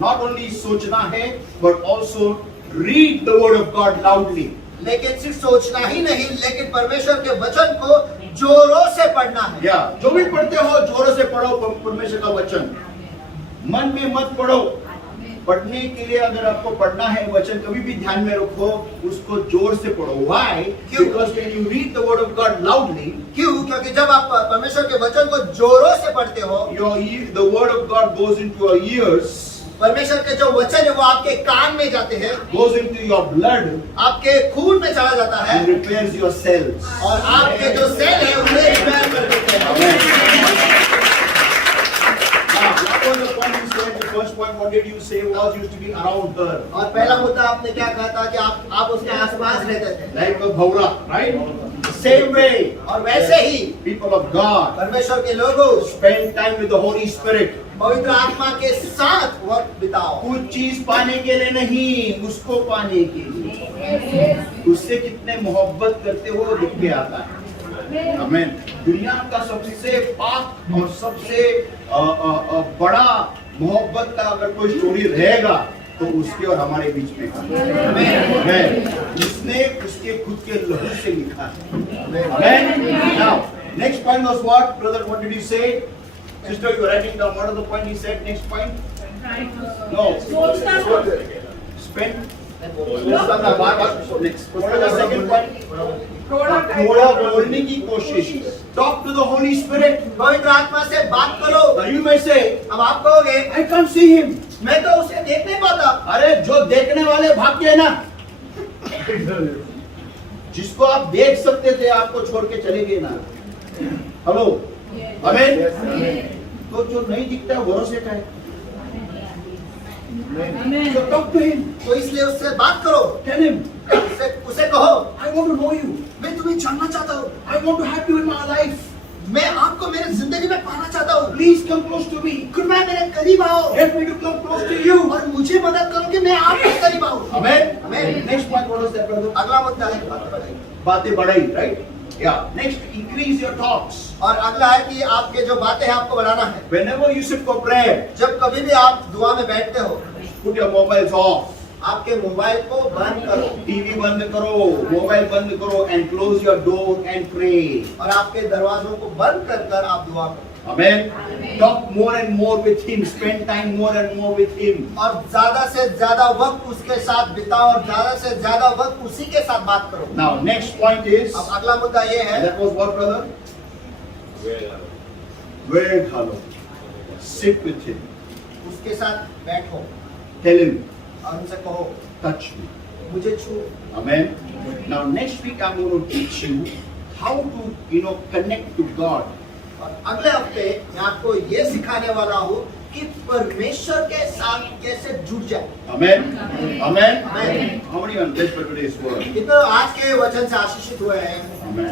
Not only सोचना है, but also read the word of God loudly. लेकिन सिर्फ सोचना ही नहीं, लेकिन परमेश्वर के वचन को जोरों से पढ़ना है। Yeah. जो भी पढ़ते हो जोरों से पढ़ो परमेश्वर का वचन। मन में मत पढ़ो। पढ़ने के लिए अगर आपको पढ़ना है वचन कभी भी ध्यान में रखो, उसको जोर से पढ़ो। Why? Because when you read the word of God loudly, क्यों? क्योंकि जब आप परमेश्वर के वचन को जोरों से पढ़ते हो, the word of God goes into your ears, परमेश्वर के जो वचन है वो आपके कान में जाते हैं, goes into your blood, आपके खून में चला जाता है and repairs your cells. और आपके जो सेल है उन्हें रिपेयर कर देते हैं। Now, what was the point you said? The first point, what did you say was used to be around her. और पहला मुद्दा आपने क्या कहा था कि आप उसके आसपास रहते थे। Like a bhaura, right? The same way, और वैसे ही people of God परमेश्वर के लोगों spend time with the Holy Spirit. पवित्र आत्मा के साथ वक्त बिताओ। कुछ चीज पाने के लिए नहीं, उसको पाने के लिए। उससे कितने मोहब्बत करते हो दिख के आता है। आमीन। दुनिया का सबसे पाक और सबसे बड़ा मोहब्बत का अगर कोई स्टोरी रहेगा तो उसके और हमारे बीच में है। उसने उसके खुद के लहू से लिखा है। Amen. Now, next point was what, brother? What did you say? Sister, you are writing down. What is the point he said? Next point? No. सोचना था। Spend. Next. What is the second point? थोड़ा बोलने की कोशिश। Talk to the Holy Spirit. पवित्र आत्मा से बात करो। You may say, अब आप कहोगे I can't see him. मैं तो उसे देख नहीं पाता। अरे जो देखने वाले भाग गए ना, जिसको आप देख सकते थे आपको छोड़ के चले गए ना। हेलो, आमीन। तो जो नहीं दिखता है भरोसे का है। So talk to him. तो इसलिए उससे बात करो। Tell him, उसे कहो I want to know you. मैं तुम्हें जानना चाहता हूँ। I want to have you in my life. मैं आपको मेरे जिंदगी में पाना चाहता हूँ। Please come close to me. कृपया मेरे करीब आओ। Help me to come close to you. और मुझे मदद करो कि मैं आपके करीब आऊँ। Amen. Amen. Next point, what was that, brother? अगला मुद्दा है बातें बढ़ाई। बातें बढ़ाई, right? Yeah. Next, increase your talks. और अगला है कि आपके जो बातें हैं आपको बढ़ाना है। Whenever you sit for prayer, जब कभी भी आप दुआ में बैठते हो, put your mobiles off. आपके मोबाइल को बंद करो। टीवी बंद करो, मोबाइल बंद करो, and close your door and pray. और आपके दरवाजों को बंद कर कर आप दुआ करो। Amen. Talk more and more with him. Spend time more and more with him. और ज्यादा से ज्यादा वक्त उसके साथ बिताओ और ज्यादा से ज्यादा वक्त उसी के साथ बात करो। Now, next point is, अब अगला मुद्दा ये है, that was what, brother? Where hello. Sit with him. उसके साथ बैठो Tell him, और उनसे कहो touch me. मुझे छू। Amen. Now, next week I'm going to teach you how to, connect to God. और अगले हफ्ते मैं आपको ये सिखाने वाला हूँ कि परमेश्वर के साथ कैसे जुड़ जाए। Amen. Amen. Amen. How many are blessed by today's word? कितने आज के वचन से आशीषित हुए हैं? Amen.